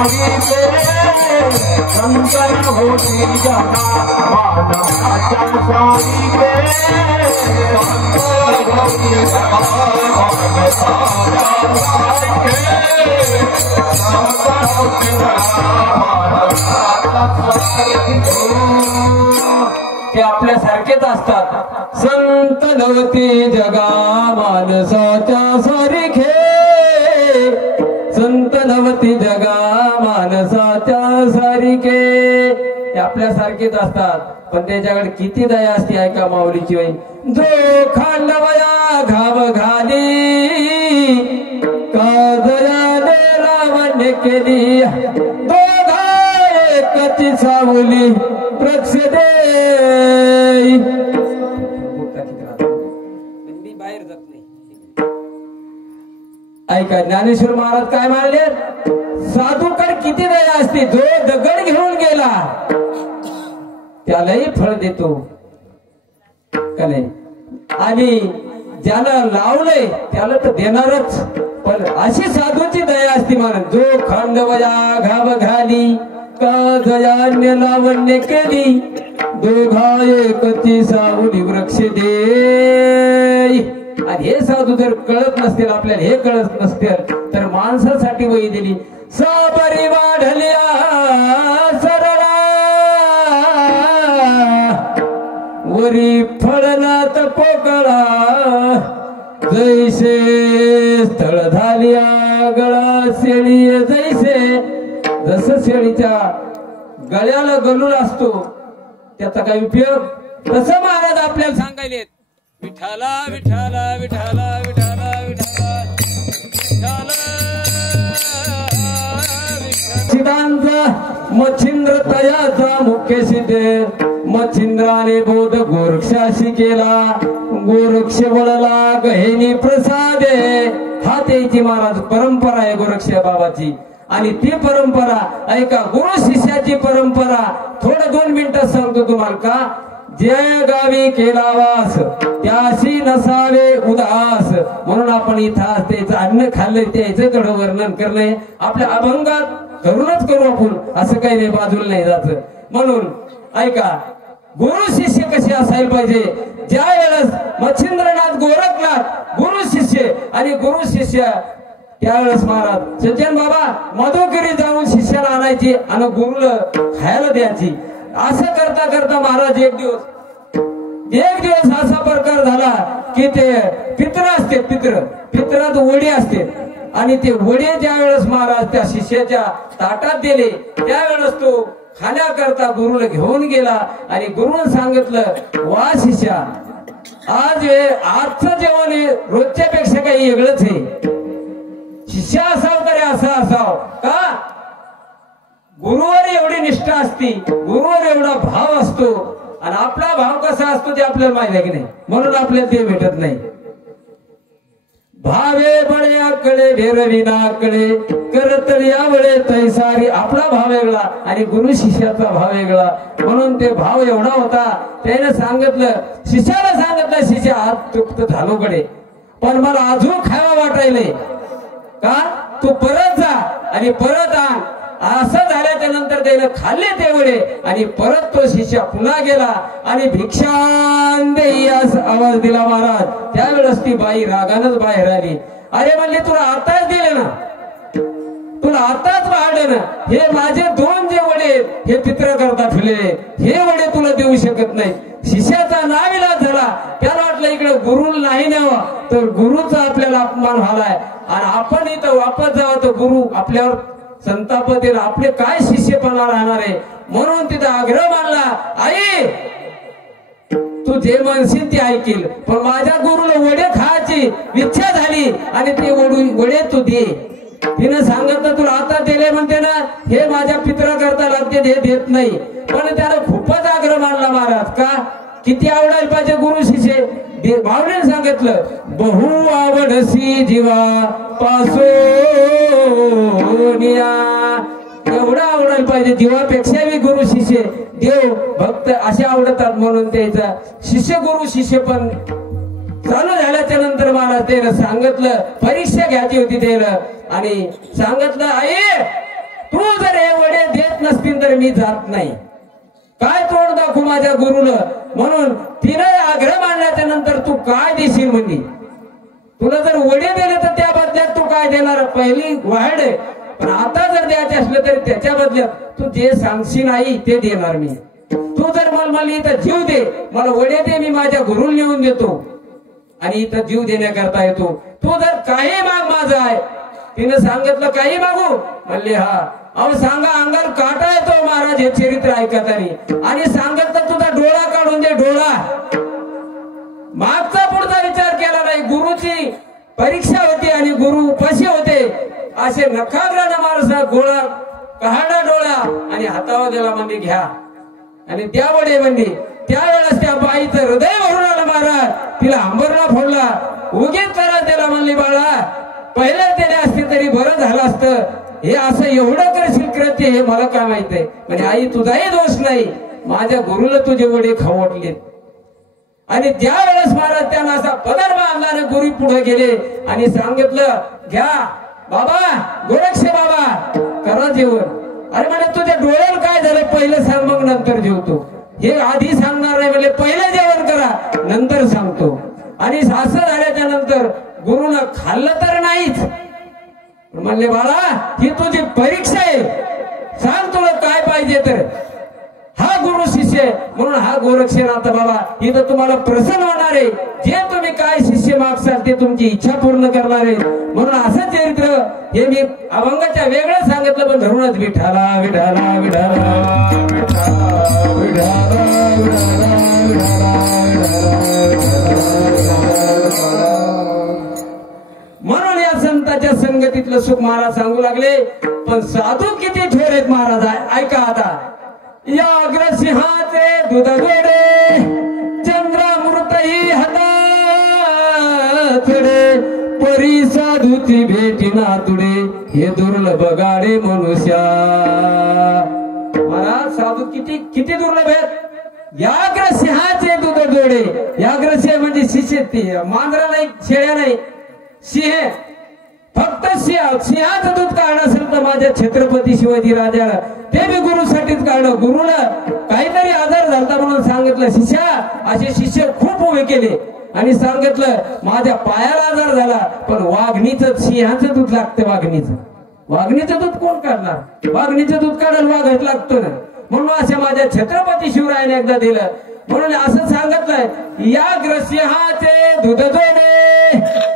सारीते संतना होती जगा माणसाच्या सारीते ते आपल्या सारखेच असतात संत नवती जगा माणसाच्या सारिखे संत नवती जगा माणसाच्या सारिखे ते आपल्या सारखेच असतात पण त्याच्याकडे किती दया असते ऐका माऊलीची वय जो खांडवया घाव घाली का दयाने लावण्य केली दोघा एकची सावली वृक्ष दे बाहेर जात नाही ऐका ज्ञानेश्वर महाराज काय म्हणाले साधूकडे किती दया असते जो दगड घेऊन गेला त्यालाही फळ देतो का नाही आणि ज्याला लावलंय त्याला तर देणारच पण अशी साधूची दया असते महाराज जो खांडवया घाव घाली का दयान्य लावण्य केली दोघा एकची सावली वृक्ष दे आणि हे साधू जर कळत नसतील आपल्याला हे कळत नसतील तर माणसासाठी वही दिली सबरी वाढल्या सरळा वरी फळनात पोकळा जैसे स्थळ झाल्या गळा शेळी जैसे जसं शेळीच्या गळ्याला गलून असतो त्याचा काय उपयोग तसं महाराज आपल्याला सांगायले विठाला विठाला विठाला विठाला विठाला सिद्धांचा मच्छिंद्र तयाचा मुख्य सिद्धे मच्छिंद्राने बोध गोरक्षाशी केला गोरक्ष वळला गहेनी प्रसादे हा त्याची महाराज परंपरा आहे गोरक्ष बाबाची आणि ती परंपरा ऐका गुरु शिष्याची परंपरा थोडं 2 मिनिटात सांगतो तुम्हाला का जे गावी केला वास त्याशी नसावे उदास म्हणून आपण इथं त्याचं अन्न खाल्लंय त्याचं थोडं वर्णन करणे आपल्या अभंगात करूनच करू आपण असं काही नाही बाजूला नाही जात म्हणून ऐका गुरु शिष्य कसे असायला पाहिजे ज्या वेळेस मच्छिंद्रनाथ गोरखनाथ गुरु शिष्य आणि गुरु शिष्य त्यावेळेस महाराज सज्जन बाबा मधुगिरी जाऊन शिष्याला आणायची आणि गुरुला खायला द्यायची असं करता करता महाराज एक दिवस असा प्रकार झाला की ते पित्र असते पित्रात वडी असते आणि ते वडे ज्या वेळेस महाराज त्या शिष्याच्या ताटात दिले त्यावेळेस तो खाण्याकरता गुरुला घेऊन गेला आणि गुरुने सांगितलं वा शिष्या आजचं जेवण रोजच्या पेक्षा काही वेगळंच आहे शिष्य असाव तरी असं असाव का? गुरुवर एवढी निष्ठा असती, गुरुवर एवढा भाव असतो, आणि आपला भाव कसा असतो ते आपल्याला माहिती आहे की नाही, म्हणून आपल्याला ते भेटत नाही. भावे बळे आकडे भेरविना आकडे करत यावळे तैसारी. आपला भाव वेगळा आणि गुरु शिष्याचा भाव वेगळा, म्हणून ते भाव एवढा होता. त्याने सांगितलं, शिष्याला सांगितलं, शिष्य आज तृप्त झालो कडे, पण मला अजून खावा वाटायले का, तू परत जा आणि परत आण. असं झाल्याच्या नंतर त्याने खाल्ले ते वडे आणि परत तो शिष्य पुन्हा गेला आणि भिक्षांदेई असा आवाज दिला महाराज. त्यावेळेस ती बाई रागानच बाहेर आली. अरे म्हणले, तुला आताच दिले ना, तुला आताच वाढलं ना, हे माझे 2 जे वडे हे पित्र करता ठेवलेले, हे वडे तुला देऊ शकत नाही. शिष्याचा नाविलाज झाला. त्याला वाटलं इकडे गुरुला नाही न्यावं तर गुरुचा आपल्याला अपमान झालाय, आणि आपण इथं वापस जावं तर गुरु आपल्यावर संतापतील, आपले काय शिष्यपणा राहणार आहे. म्हणून तिथं आग्रह मानला, आई तू जे म्हणशील ते ऐकील, पण माझ्या गुरुला वडे खायची इच्छा झाली आणि ते वडे तू दे. तिने सांगितलं, तुला आता दिले म्हणते ना, हे माझ्या पित्रा करता लागते, हे देत नाही. पण त्यानं खूपच आग्रह मानला महाराज. का? किती आवडायला पाहिजे गुरु शिष्य. भावनेने सांगितलं, बहु आवडसी जीवा पासोनिया. एवढं आवडायला पाहिजे जीवापेक्षा बी गुरु शिष्य, देव भक्त असे आवडतात. म्हणून त्याचा शिष्य गुरु शिष्य पण चालू झाल्याच्या नंतर मला त्याला सांगितलं, परीक्षा घ्यायची होती त्याला, आणि सांगितलं, आई तू जर हे वडे देत नसतील तर मी जात नाही. काय तोड दाखवू माझ्या गुरुला. म्हणून तिने आग्रह मानल्याच्या नंतर तू काय देशील म्हणली. तुला जर वडे दिले तर त्या बदल्यात तू काय देणार, पहिली वाढ आहे, पण आता जर द्यायचे असले तरी त्याच्या बदल्यात तू जे सांगशील आई ते देणार मी. तू जर मला इथं जीव दे, मला वडे दे, मी माझ्या गुरुला नेऊन देतो आणि इथं जीव देण्याकरता येतो. तू जर काही माग माझं आहे. तिने सांगितलं, काही मागू म्हणले, हा. अहो सांगा, अंगावर काटा येतो महाराज हे चरित्र ऐकतानी. आणि सांगितलं, तुझा डोळा काढून दे, डोळा. मागचा पुढचा विचार केला नाही. गुरुची परीक्षा होती आणि गुरु उपाशी होते. असे नखाग्राने माणसा गोळा काढा डोळा आणि हातावर दिला, म्हणजे घ्या आणि त्या वडे म्हणजे. त्यावेळेस त्या बाईचं हृदय भरून आलं महाराज. तिला अंबरला फोडला, उगीच करा त्याला म्हणली, बाळा पहिल्या दिले असते तरी बरं झालं असतं, हे असं एवढं करशील कृत्य हे मला काय माहित आहे. म्हणजे आई तुझाही दोष नाही, माझ्या गुरुला तुझे वडे खाऊ वाटले. आणि ज्या वेळेस महाराज त्यांना असा पदर बांधला आणि गुरु पुढे गेले आणि सांगितलं, घ्या बाबा, गोरक्षे बाबा करा जेवण. अरे म्हणे, तुझ्या डोळ्याला काय झालं पहिलं सांग, मग नंतर जेवतो. हे आधी सांगणार नाही, म्हणजे पहिलं जेवण करा नंतर सांगतो. आणि असं झाल्याच्या नंतर गुरुनं खाल्लं तर नाहीच. म्हणले, बाळा ही तुझी परीक्षा आहे, सांग तुला काय पाहिजे तर. हा गुरु शिष्य म्हणून हा गोरक्षनाथ बाबा इथं तुम्हाला प्रसन्न होणार आहे. जे तुम्ही काय शिष्य मागसाल ते तुमची इच्छा पूर्ण करणार आहे. म्हणून असं चरित्र हे मी अभंगाच्या वेगळं सांगितलं, पण धरूनच विठाला विठाला विठाला म्हणून या संतांच्या संगतीतलं सुख महाराज सांगू लागले. पण साधू किती थोर आहेत महाराज, ऐका आता. या अग्रसिंहाचे दूध गोडे चंद्रामृतही हातातडे परी साधूची भेटी नातुडे हे दुर्लभ गाडे मनुष्या. महाराज साधू किती किती दुर्लभ आहेत. याग्रसिंहाचे दूध गोडे, याग्रसिंह म्हणजे शिष्य, ती मांजरा नाही, शेळ्या नाही, सिंह. फक्त सिंहाचं दूध काढणं असेल तर माझ्या छत्रपती शिवाजी राजाला ते मी गुरुसाठीच काढलं. गुरुला काहीतरी आजार झाला म्हणून सांगितलं, शिष्या. असे शिष्य खूप उभे केले आणि सांगितलं, माझ्या पायाला आजार झाला, पण वाघणीचं सिंहाचं दूध लागतं. वाघणीचं दूध कोण काढणार, वाघणीचं दूध काढायला वाघच लागतो ना. म्हणून असे माझ्या छत्रपती शिवरायाने एकदा दिलं. म्हणून असं सांगितलंय, या ग्रसिंहाचे दूध जोडे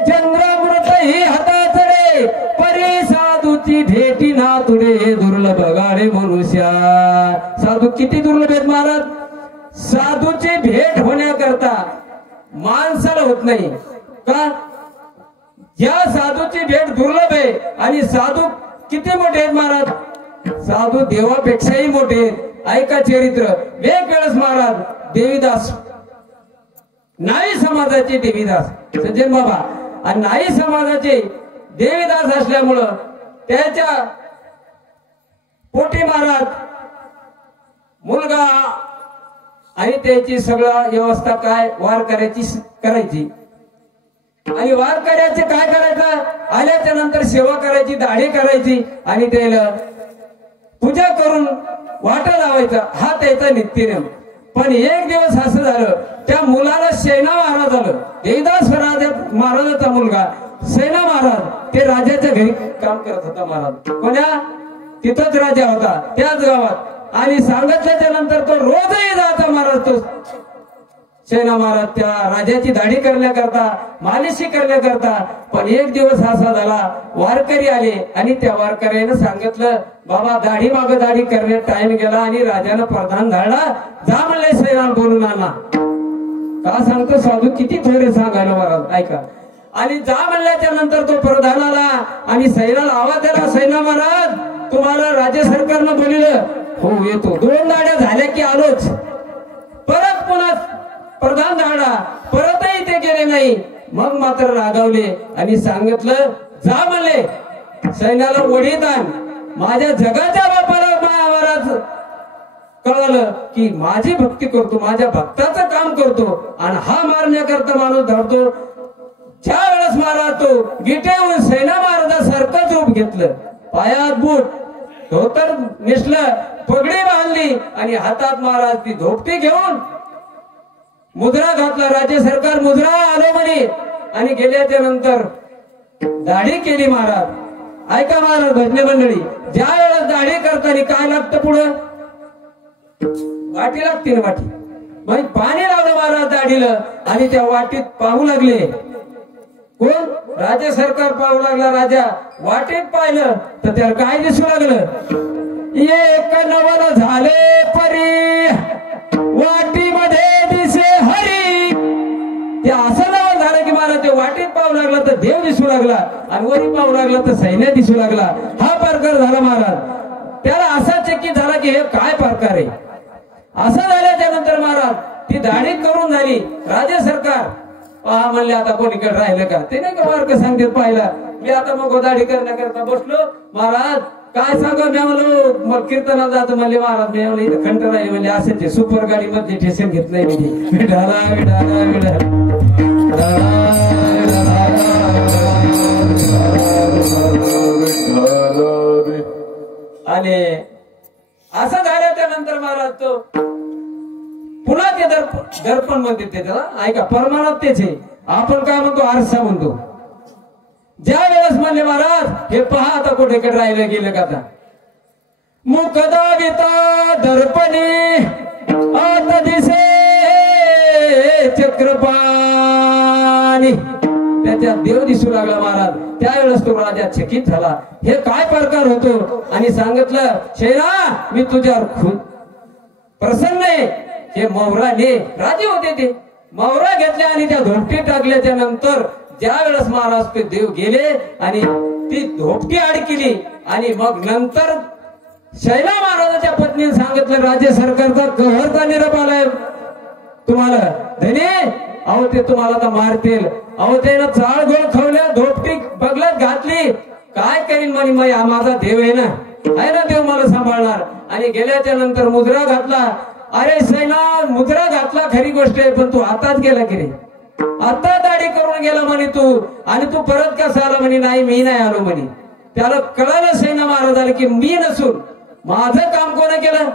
चंद्रामृत ही हाताचडे परी साधूची भेटी नातुडे दुर्लभ गाडे मनुष्या. साधू किती दुर्लभ आहेत महाराज. साधूची भेट होण्याकरता माणसाला होत नाही का. या साधूची भेट दुर्लभ आहे आणि साधू किती मोठे आहेत महाराज, साधू देवापेक्षाही मोठे आहेत. ऐका चरित्र. वेळेस महाराज देवीदास, नाई समाजाचे देवीदास सज्जन बाबा, आणि नाई समाजाचे देवीदास असल्यामुळं त्याच्या पोटी महाराज मुलगा आणि त्याची सगळं व्यवस्था काय वारकऱ्याची करायची. आणि वारकऱ्याचे काय करायचं, आल्याच्या नंतर सेवा करायची, दाढी करायची आणि त्याला पूजा करून वाटा लावायचा, हा त्याचा नित्यनेम. पण एक दिवस असं झालं, त्या मुलाला सेना महाराज झालं. देवीदास महाराजाचा मुलगा सेना महाराज ते राजाच्या घरी काम करत होता महाराज. कोण्या तिथंच राजा होता त्याच गावात. आणि सांगितल्याच्या नंतर तो रोजही जाता महाराज. तो सेना महाराज त्या राजाची दाढी करण्याकरता, मालिशी करण्याकरता. पण एक दिवस असा झाला, वारकरी आले आणि त्या वारकऱ्यानं सांगितलं, बाबा दाढी माग दाढी करण्यात टाइम गेला आणि राजानं प्रधान धाडला, जा म्हणले सैनाला बोलून आणा. का सांगतो साधू, किती थोडे सांगायला महाराज, ऐका. आणि जा म्हणल्याच्या नंतर तो प्रधानाला आणि सैनाला आवाज दिला, सैना महाराज तुम्हाला राज्य सरकारनं बोलिलं. हो येतो. 2 दाड्या झाल्या की आलोच. परत पुन्हा प्रधान धाडा, परतही ते गेले नाही. मग मात्र रागावले आणि सांगितलं, जा म्हणले सैन्याला वडीत आण. माझ्या जगाच्या बापाला महाराज कळलं की माझी भक्ती करतो, माझ्या भक्ताचं काम करतो आणि हा मारण्याकरता माणूस धावतो. ज्या वेळेस महाराज तो गिटेहून सैना महाराजासारखंच रूप घेतलं, पायात बूट, धोतर नेसलं, पगडी बांधली आणि हातात महाराज ती धोपटी घेऊन मुद्रा घातला. राज्य सरकार मुद्रा आलो म्हणे आणि गेल्याच्या नंतर दाढी केली महाराज. ऐका महाराज भजने मंडळी, ज्या वेळेस दाढी करताना काय लागतं, पुढं वाटी लागते ना, वाटी. मग पाणी लावलं महाराज दाढीला आणि त्या वाटीत पाहू लागले. कोण? राज्य सरकार पाहू लागला. राजा वाटेत पाहिलं तर त्याला काय दिसू लागलं, एक नवल झाले परी वाटीमध्ये दिसे हरी. ते असं नवल झालं की मला ते वाटेत पाहू लागला तर देव दिसू लागला आणि वरी पाहू लागला तर सैन्य दिसू लागला. हा प्रकार झाला महाराज. त्याला असा चकित झाला की हे काय प्रकार आहे. असं झाल्याच्या नंतर महाराज ती दाढी करून झाली. राज्य सरकार पहा म्हणले, आता कोणीकडे राहिलं का, ते नाही का मार्ग सांगते पाहिला. मी आता मग दाढी करण्याकरता बसलो. महाराज काय सांगा, मी म्हणलो मग कीर्तनाला जातो म्हणले. महाराज मी म्हणलं इथं खंड राहिले म्हणले, असेल सुपर गाडी मध्ये ठेसन घेतलंय म्हणजे. आणि असं झाल्याच्या नंतर महाराज तो पुन्हा ते दर्पण म्हणते त्याला. ऐका, परमानात तेच आहे. आपण काय म्हणतो, आरसा म्हणतो. ज्या वेळेस म्हणले महाराज हे पहा आता कुठेकडे राहिलं गेलं का, आता मुखदाविता दर्पणी आता दिसे चक्रपाणी. त्याच्यात देव दिसू लागला महाराज. त्यावेळेस तो राजा चकित झाला, हे काय प्रकार होतो. आणि सांगितलं, शेरा मी तुझ्यावर खूप प्रसन्न आहे. हे मौराने राजे होते, ते मौरा घेतल्या आणि त्या धोपटी टाकल्याच्या नंतर ज्या वेळेस महाराज ते देव गेले आणि ती धोपटी अडकिली. आणि मग नंतर शैला महाराजाच्या पत्नीने सांगितलं, राज्य सरकारचा कहरचा निरोप आलाय तुम्हाला धने. अहो ते तुम्हाला आता मारतील. अहो त्यानं चाळ गोळ खवल्या, धोपटी बगलात घातली. काय करीन म्हणे, माझा देव आहे ना देव मला सांभाळणार. आणि गेल्याच्या नंतर मुद्रा घातला. अरे सैना मुद्रा घातला खरी गोष्ट आहे, पण तू आताच गेला की रे, आता दाढी करून गेला म्हणे तू. आणि तू परत कसा आला म्हणे, नाही मी नाही आलो म्हणे. त्याला कळालं सैना महाराजाला की मी नसून माझं काम कोणा केलं,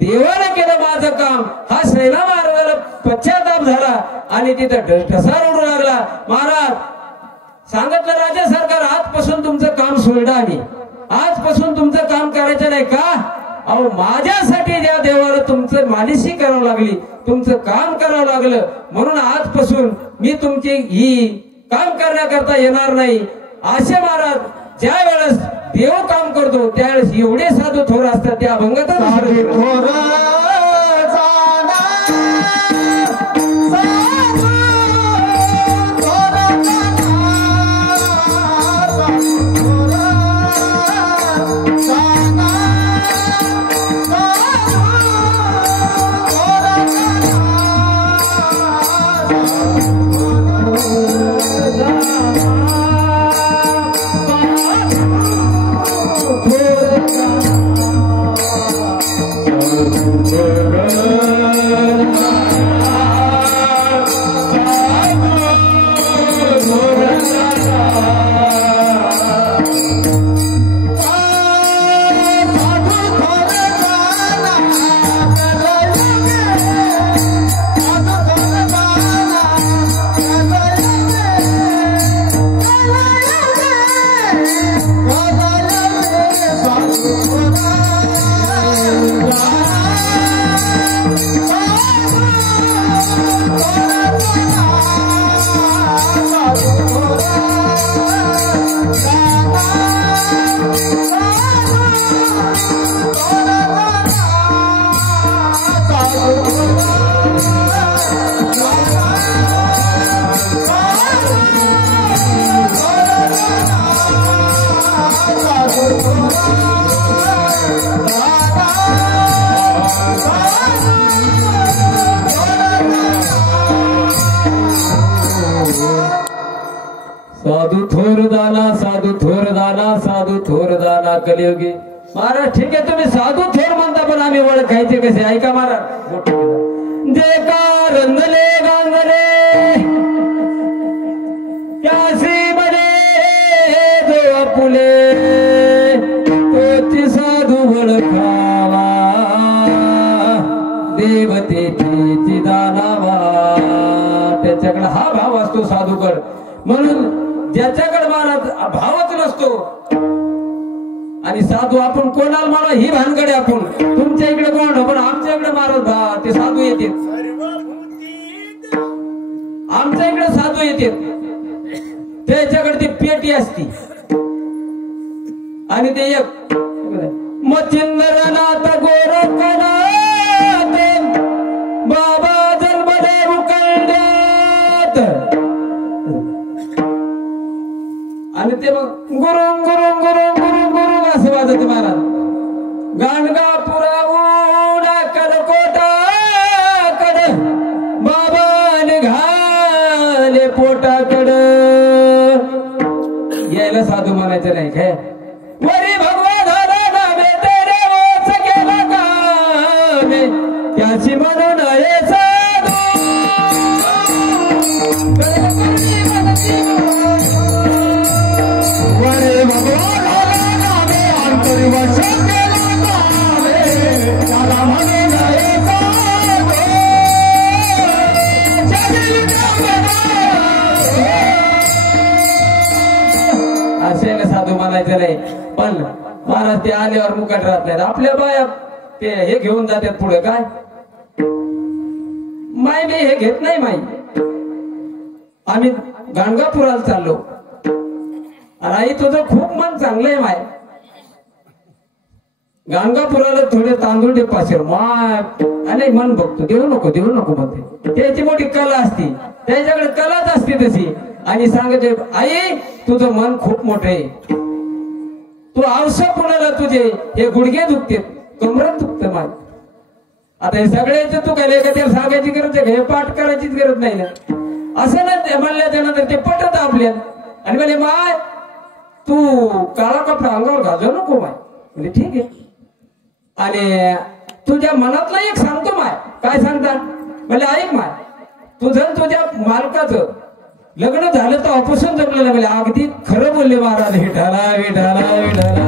देवाला केलं माझं काम. हा सैना महाराजाला पश्चाताप झाला आणि तिथं ठसा उडू लागला. महाराज सांगितलं, राज्य सरकार आजपासून तुमचं काम सोडलं आणि आजपासून तुमचं काम करायचं नाही का. अहो माझ्यासाठी ज्या देवाला तुमचं मालिशी करावं लागली, तुमचं काम करावं लागलं, म्हणून आजपासून मी तुमची ही काम करण्याकरता येणार नाही. असे महाराज ज्या वेळेस देव काम करतो त्यावेळेस एवढे साधू थोर असतात, त्या अभंगात साधू थोर दाना साधू थोर दाना साधू थोर दाना कलियुगी. महाराज ठीक आहे तुम्ही साधू थोर म्हणता पण आम्ही ओळखायचे कसे ऐका महाराज. जे का रंगले गांगले त्यासी बने जो आपुले तोची साधू ओळखावा देवतेची दानावा. त्याच्याकडे हा भाव असतो साधूकड. म्हणून ज्याच्याकडे महाराज भावच नसतो आणि साधू आपण कोणाला म्हणा ही भानगडे. आपण तुमच्या इकडे कोण पण आमच्या इकडे महाराज ते साधू येते. आमच्या इकडे साधू येते त्याच्याकडे ती पेटी असती आणि ते एक मच्छिंद्रनाथ गोरखनाथ बाबा जन्मले उकळण्यात आणि ते मग गुरु गुरु गुरु गुरु गुरु असं वाजत महाराज. गाणगापुराहून कडकोटाकड बाबा निघाले पोटाकड. यायला साधू म्हणायचं नाही काय. वरी भगवानाला नामे तेरे वाच केला कामे त्याची म्हणून हे साधू. वरी भगवानाला नामे अंतरी वाच केला कामे त्याला म्हणून हे साधू. असे साधू म्हणायचं नाही. पण महाराज ते आल्यावर मुकाट राहत नाहीत. आपल्या बाया ते हे घेऊन जातात पुढे काय माय मी हे घेत नाही माई. आम्ही गाणगापुराला चाललो आणि आई तुझं खूप मन चांगलं आहे माय. गाणगापुराला थोडे तांदूळ दे पाचशे माय. आणि मन बघतो देऊ नको म्हणते. त्याची मोठी कला असती त्याच्याकडे कलाच असते तशी. आणि सांगते आई तुझं मन खूप मोठं आहे. तू आवश्यक कोणाला तुझे हे गुडघे दुखते कमरत दुखत माय. आता हे सगळ्याच तू काय त्याला सांगायची गरज आहे हे पाठ करायचीच गरज नाही ना. असं ना म्हणल्याच्या नंतर ते पटत आपल्यात आणि म्हणजे माय तू काळा कपडा अंगावर घालू नको माय. म्हणजे ठीक आहे. आणि तुझ्या मनातलं एक सांगतो माय. काय सांगता म्हणजे ऐक माय तुझं तुझ्या मालकाचं लग्न झालं तर ऑपरेशन जमलेलं म्हणजे अगदी खरं बोलले महाराज. विठाला विठाला विठाला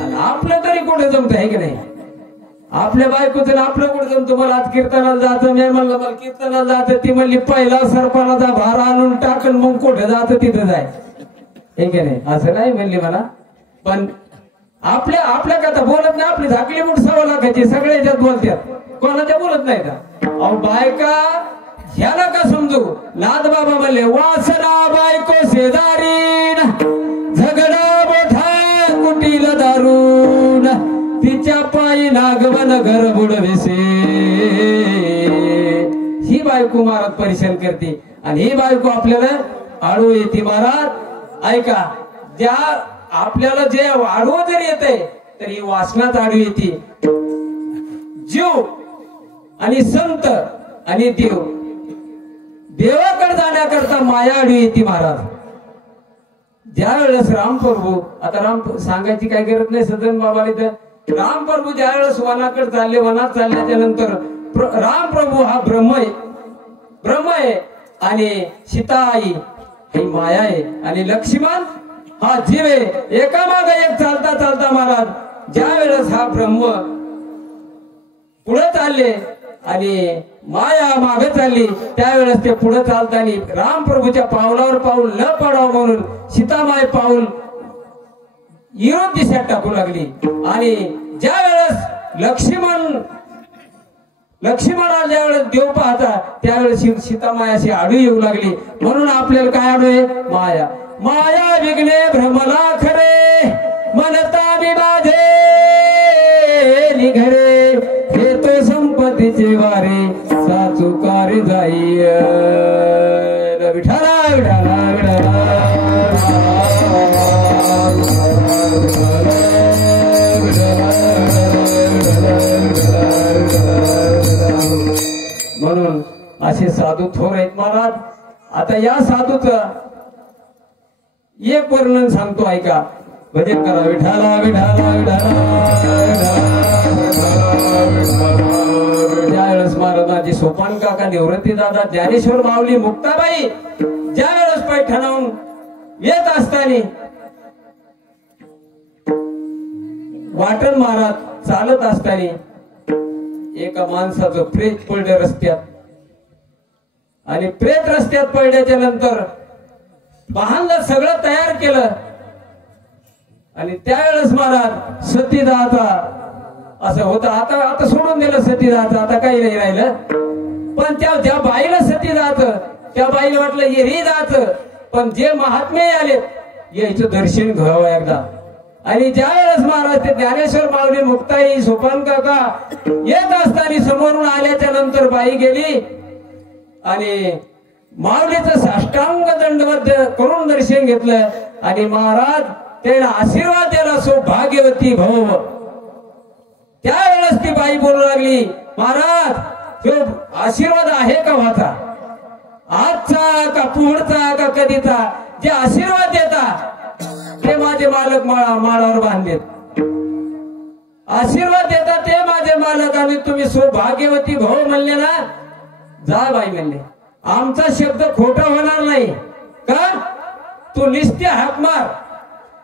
आणि आपलं तरी कुठे जमत आहे की नाही. आपल्या बायकोचं आपलं कुठे जमतं. मला आज कीर्तनाला जायचं मी म्हणलं मला कीर्तनाला जायचं. ती म्हणली पहिला सरपणाचा भार आणून टाकून मग कुठे जायचं तिथं जाय हे की नाही. असं नाही म्हणली मला. पण आपल्या कथा बोलत नाही. आपली झाकली मूठ 1.25 लाखाची सगळे याच्यात बोलतात कोणाच्या बोलत नाही का. अहो बायका ह्याला का समजू. नाथ बाबा म्हणले वासना बायको शेजारी झगडा मोठा कुटीला दारून तिच्या पायी नागवन घर बुडवेसे. ही बायको महाराज परिश्रम करते आणि ही बायको आपल्याला आडू येते महाराज. ऐका ज्या आपल्याला जे आडवं जर येते तर ही वासनात आडू येते. जीव आणि संत आणि देवाकडे जाण्याकरता माया आडू येते महाराज. ज्या वेळेस रामप्रभू आता राम सांगायची काही गरज नाही सदन बाबाला. तर रामप्रभू ज्या वेळेस वनाकडे चालले वनात चालल्याच्या नंतर रामप्रभू हा ब्रह्म आहे आणि सीता आई ही माया आहे आणि लक्ष्मण हा जीव आहे. एकामागे एक चालता चालता महाराज ज्या वेळेस हा ब्रह्म पुढे चालले आणि माया मागे चालली त्यावेळेस ते पुढे चालताना रामप्रभूच्या पावलावर पाऊल न पडावं म्हणून सीतामाई पाऊल विरोध दिशेत टाकू लागली. आणि ज्या वेळेस लक्ष्मणाला ज्या वेळेस देव पाहता त्यावेळेस सीतामायाशी आडू येऊ लागली. म्हणून आपल्याला काय आडू आहे माया. माया विघ्ने भ्रमला खरे मनता मी माझे निघरे हे तो संपत्तीचे वारे साचुकार जाई. साधू थोर आहेत महाराज. आता या साधूचं एक वर्णन सांगतो ऐका. भजन करा विठाला विठाला विठाला. ज्यावेळेस महाराजांची सोपान काका निवृत्ती दादा ज्ञानेश्वर माऊली मुक्ताबाई ज्यावेळेस पैठणाहून येत असताना वाटण महाराज चालत असताना एका माणसाचं प्रेत पडलं रस्त्यात. आणि प्रेत रस्त्यात पडल्याच्या नंतर वाहनला सगळं तयार केलं. आणि त्यावेळेस महाराज सतीदाचा असं होतं. आता आता सोडून दिलं सतीदाचं, आता काही नाही राहिलं. पण त्या बाईला सतीदाचं, त्या बाईला वाटलं ये रे जायचं. पण जे महात्मे आले यायचं दर्शन घ्यावं एकदा. आणि ज्या वेळेस महाराज ते ज्ञानेश्वर माऊली मुक्ताई सोपान काका येत असताना समोरून आल्याच्या नंतर बाई गेली आणि माऊलीचं साष्टांग दंडवत करून दर्शन घेतलं. आणि महाराज त्याला आशीर्वाद दिला सौभाग्यवती भव. त्यावेळेस ती बाई बोलू लागली महाराज तो आशीर्वाद आहे का माझा, आजचा का पुढचा का कधीचा, जे आशीर्वाद देता ते माझे मालक माळावर बांधलेत. आशीर्वाद देता ते माझे मालक. आणि तुम्ही सौभाग्यवती भाऊ म्हणले ना, जा बाई म्हणले आमचा शब्द खोटा होणार नाही का. तू निस्ते हाक मार.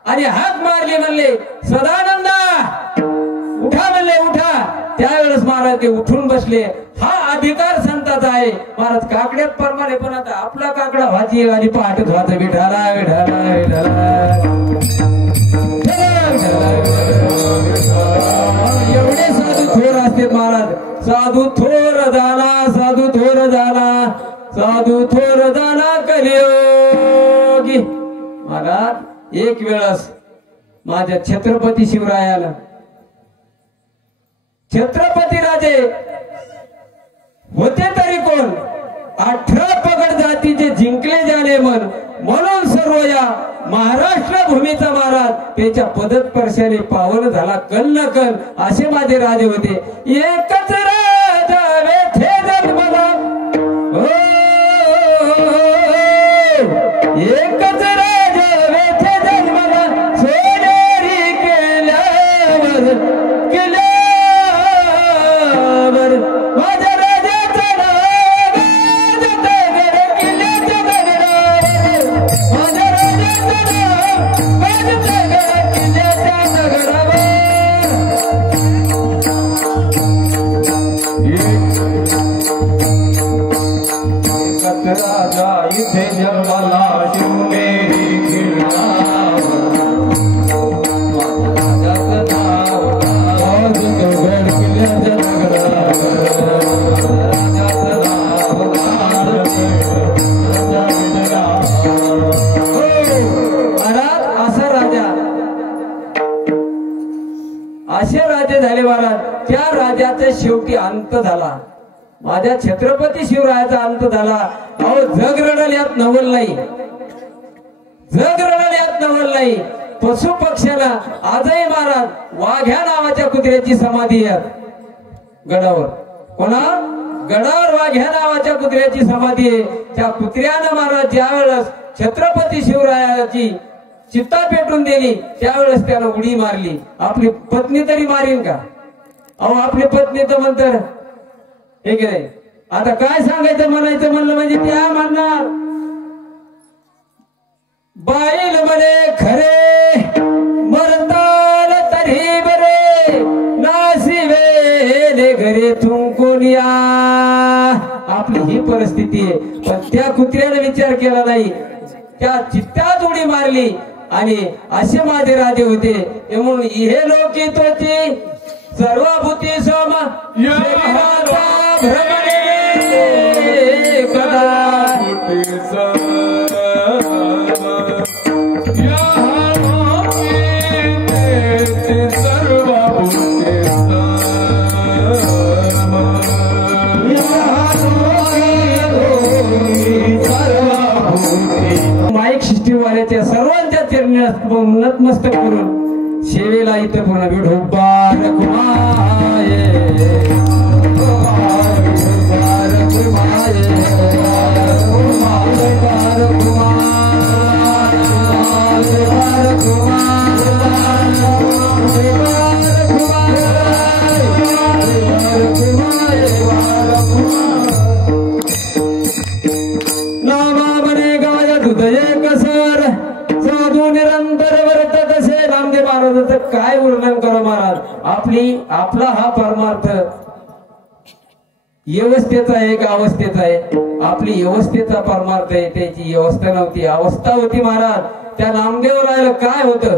आणि हाक मारली म्हणले सदानंदा उठा म्हणले उठा. त्यावेळेस महाराज ते उठून बसले. हा अधिकार संताचा आहे महाराज. काकड्यात परमाने पण आता आपला काकडा भाजी आणि पहाटच व्हायचा विठाला विठाला विठाला. एवढे साधू थोर असते महाराज. साधू थोर झाला, साधू थोर झाला, साधू थोर झाला कलियोगी. महाराज एक वेळस माझ्या छत्रपती शिवरायाला, छत्रपती राजे होते तरी कोण 18 पगड जातीचे जिंकले जाणे म्हणून सर्व या महाराष्ट्र भूमीचा महाराज त्याच्या पदस्पर्शाने पावन झाला कल न कल. असे माझे राजे होते. एकच राजा वेथे जन्मला, एकच राजा वेथे जन्मला, सोनेरी केल्यावर माझ्या राजाचं नाव गाजते किल्ल्याच्या दगडावर. माझ्या राजाचं नाव गाजते किल्ल्याच्या दगडावर. एकच राजा इथे जन्माला शिवनेरी किल्ल्यावर. माझ्या राजाचं नाव गाजते किल्ल्याच्या असे राजे झाले महाराज. त्या राजाचा शेवटी अंत झाला. माझ्या छत्रपती शिवरायाचा अंत झाला. अहो जग रडल यात नवल नाही, जग रडल यात नवल नाही. पशु पक्ष्याला आजही महाराज वाघ्या नावाच्या कुत्र्याची समाधी आहे गडावर. कोणा गडावर वाघ्या नावाच्या कुत्र्याची समाधी आहे. त्या कुत्र्यानं महाराज ज्या वेळेस छत्रपती शिवरायाची चित्ता पेटून दिली त्यावेळेस त्यानं उडी मारली. आपली पत्नी तरी मारीन का. अहो आपली पत्नी तर म्हणतात हे की नाही. आता काय सांगायचं म्हणायचं म्हणलं म्हणजे त्या म्हणणार बाईल म्हणे खरे मरताल तरी बरे, नाशिवेले घरे तुमकून या. आपली ही परिस्थिती आहे. पण त्या कुत्र्याने विचार केला नाही, त्या चित्तात उडी मारली. आणि असे माझे राजे होते. म्हणून हे लोकी तोची सर्वभूती सोम भ्रमणे कदा माईक सिस्टीमवाल्याच्या सर्वांच्या चरणी नतमस्तक करून सेवेला इथं पूर्ण विढोबार कुमार काय वर्णन करो महाराज. आपला हा परमार्थ व्यवस्थेचा एक अवस्थेचा आहे. आपली व्यवस्थेचा परमार्थ आहे, त्याची व्यवस्था नव्हती, अवस्था होती महाराज. त्या नामदेव राहिलं काय होतं,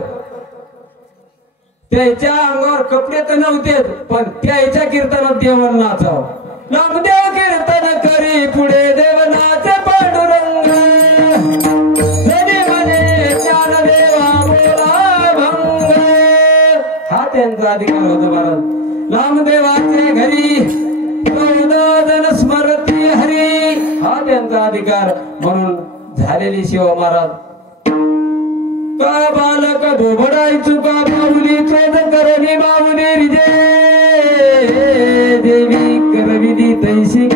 त्याच्या अंगावर कपडे तर नव्हतेच, पण त्याच्या कीर्तनात देवन नाचाव. नामदेव कीर्तन करी पुढे देवनाचे पांडुरंग, ज्ञानदेवा बोला भंग. हा त्यांचा अधिकार होता महाराज. नामदेवाचे घरी 14 जण स्मरती हरी, हा त्यांचा अधिकार. म्हणून झालेली शिव महाराज. का बालक बोबडाई चुका बाहुली चोद करणी बाहुली रिजे, देवी करविधी तैशी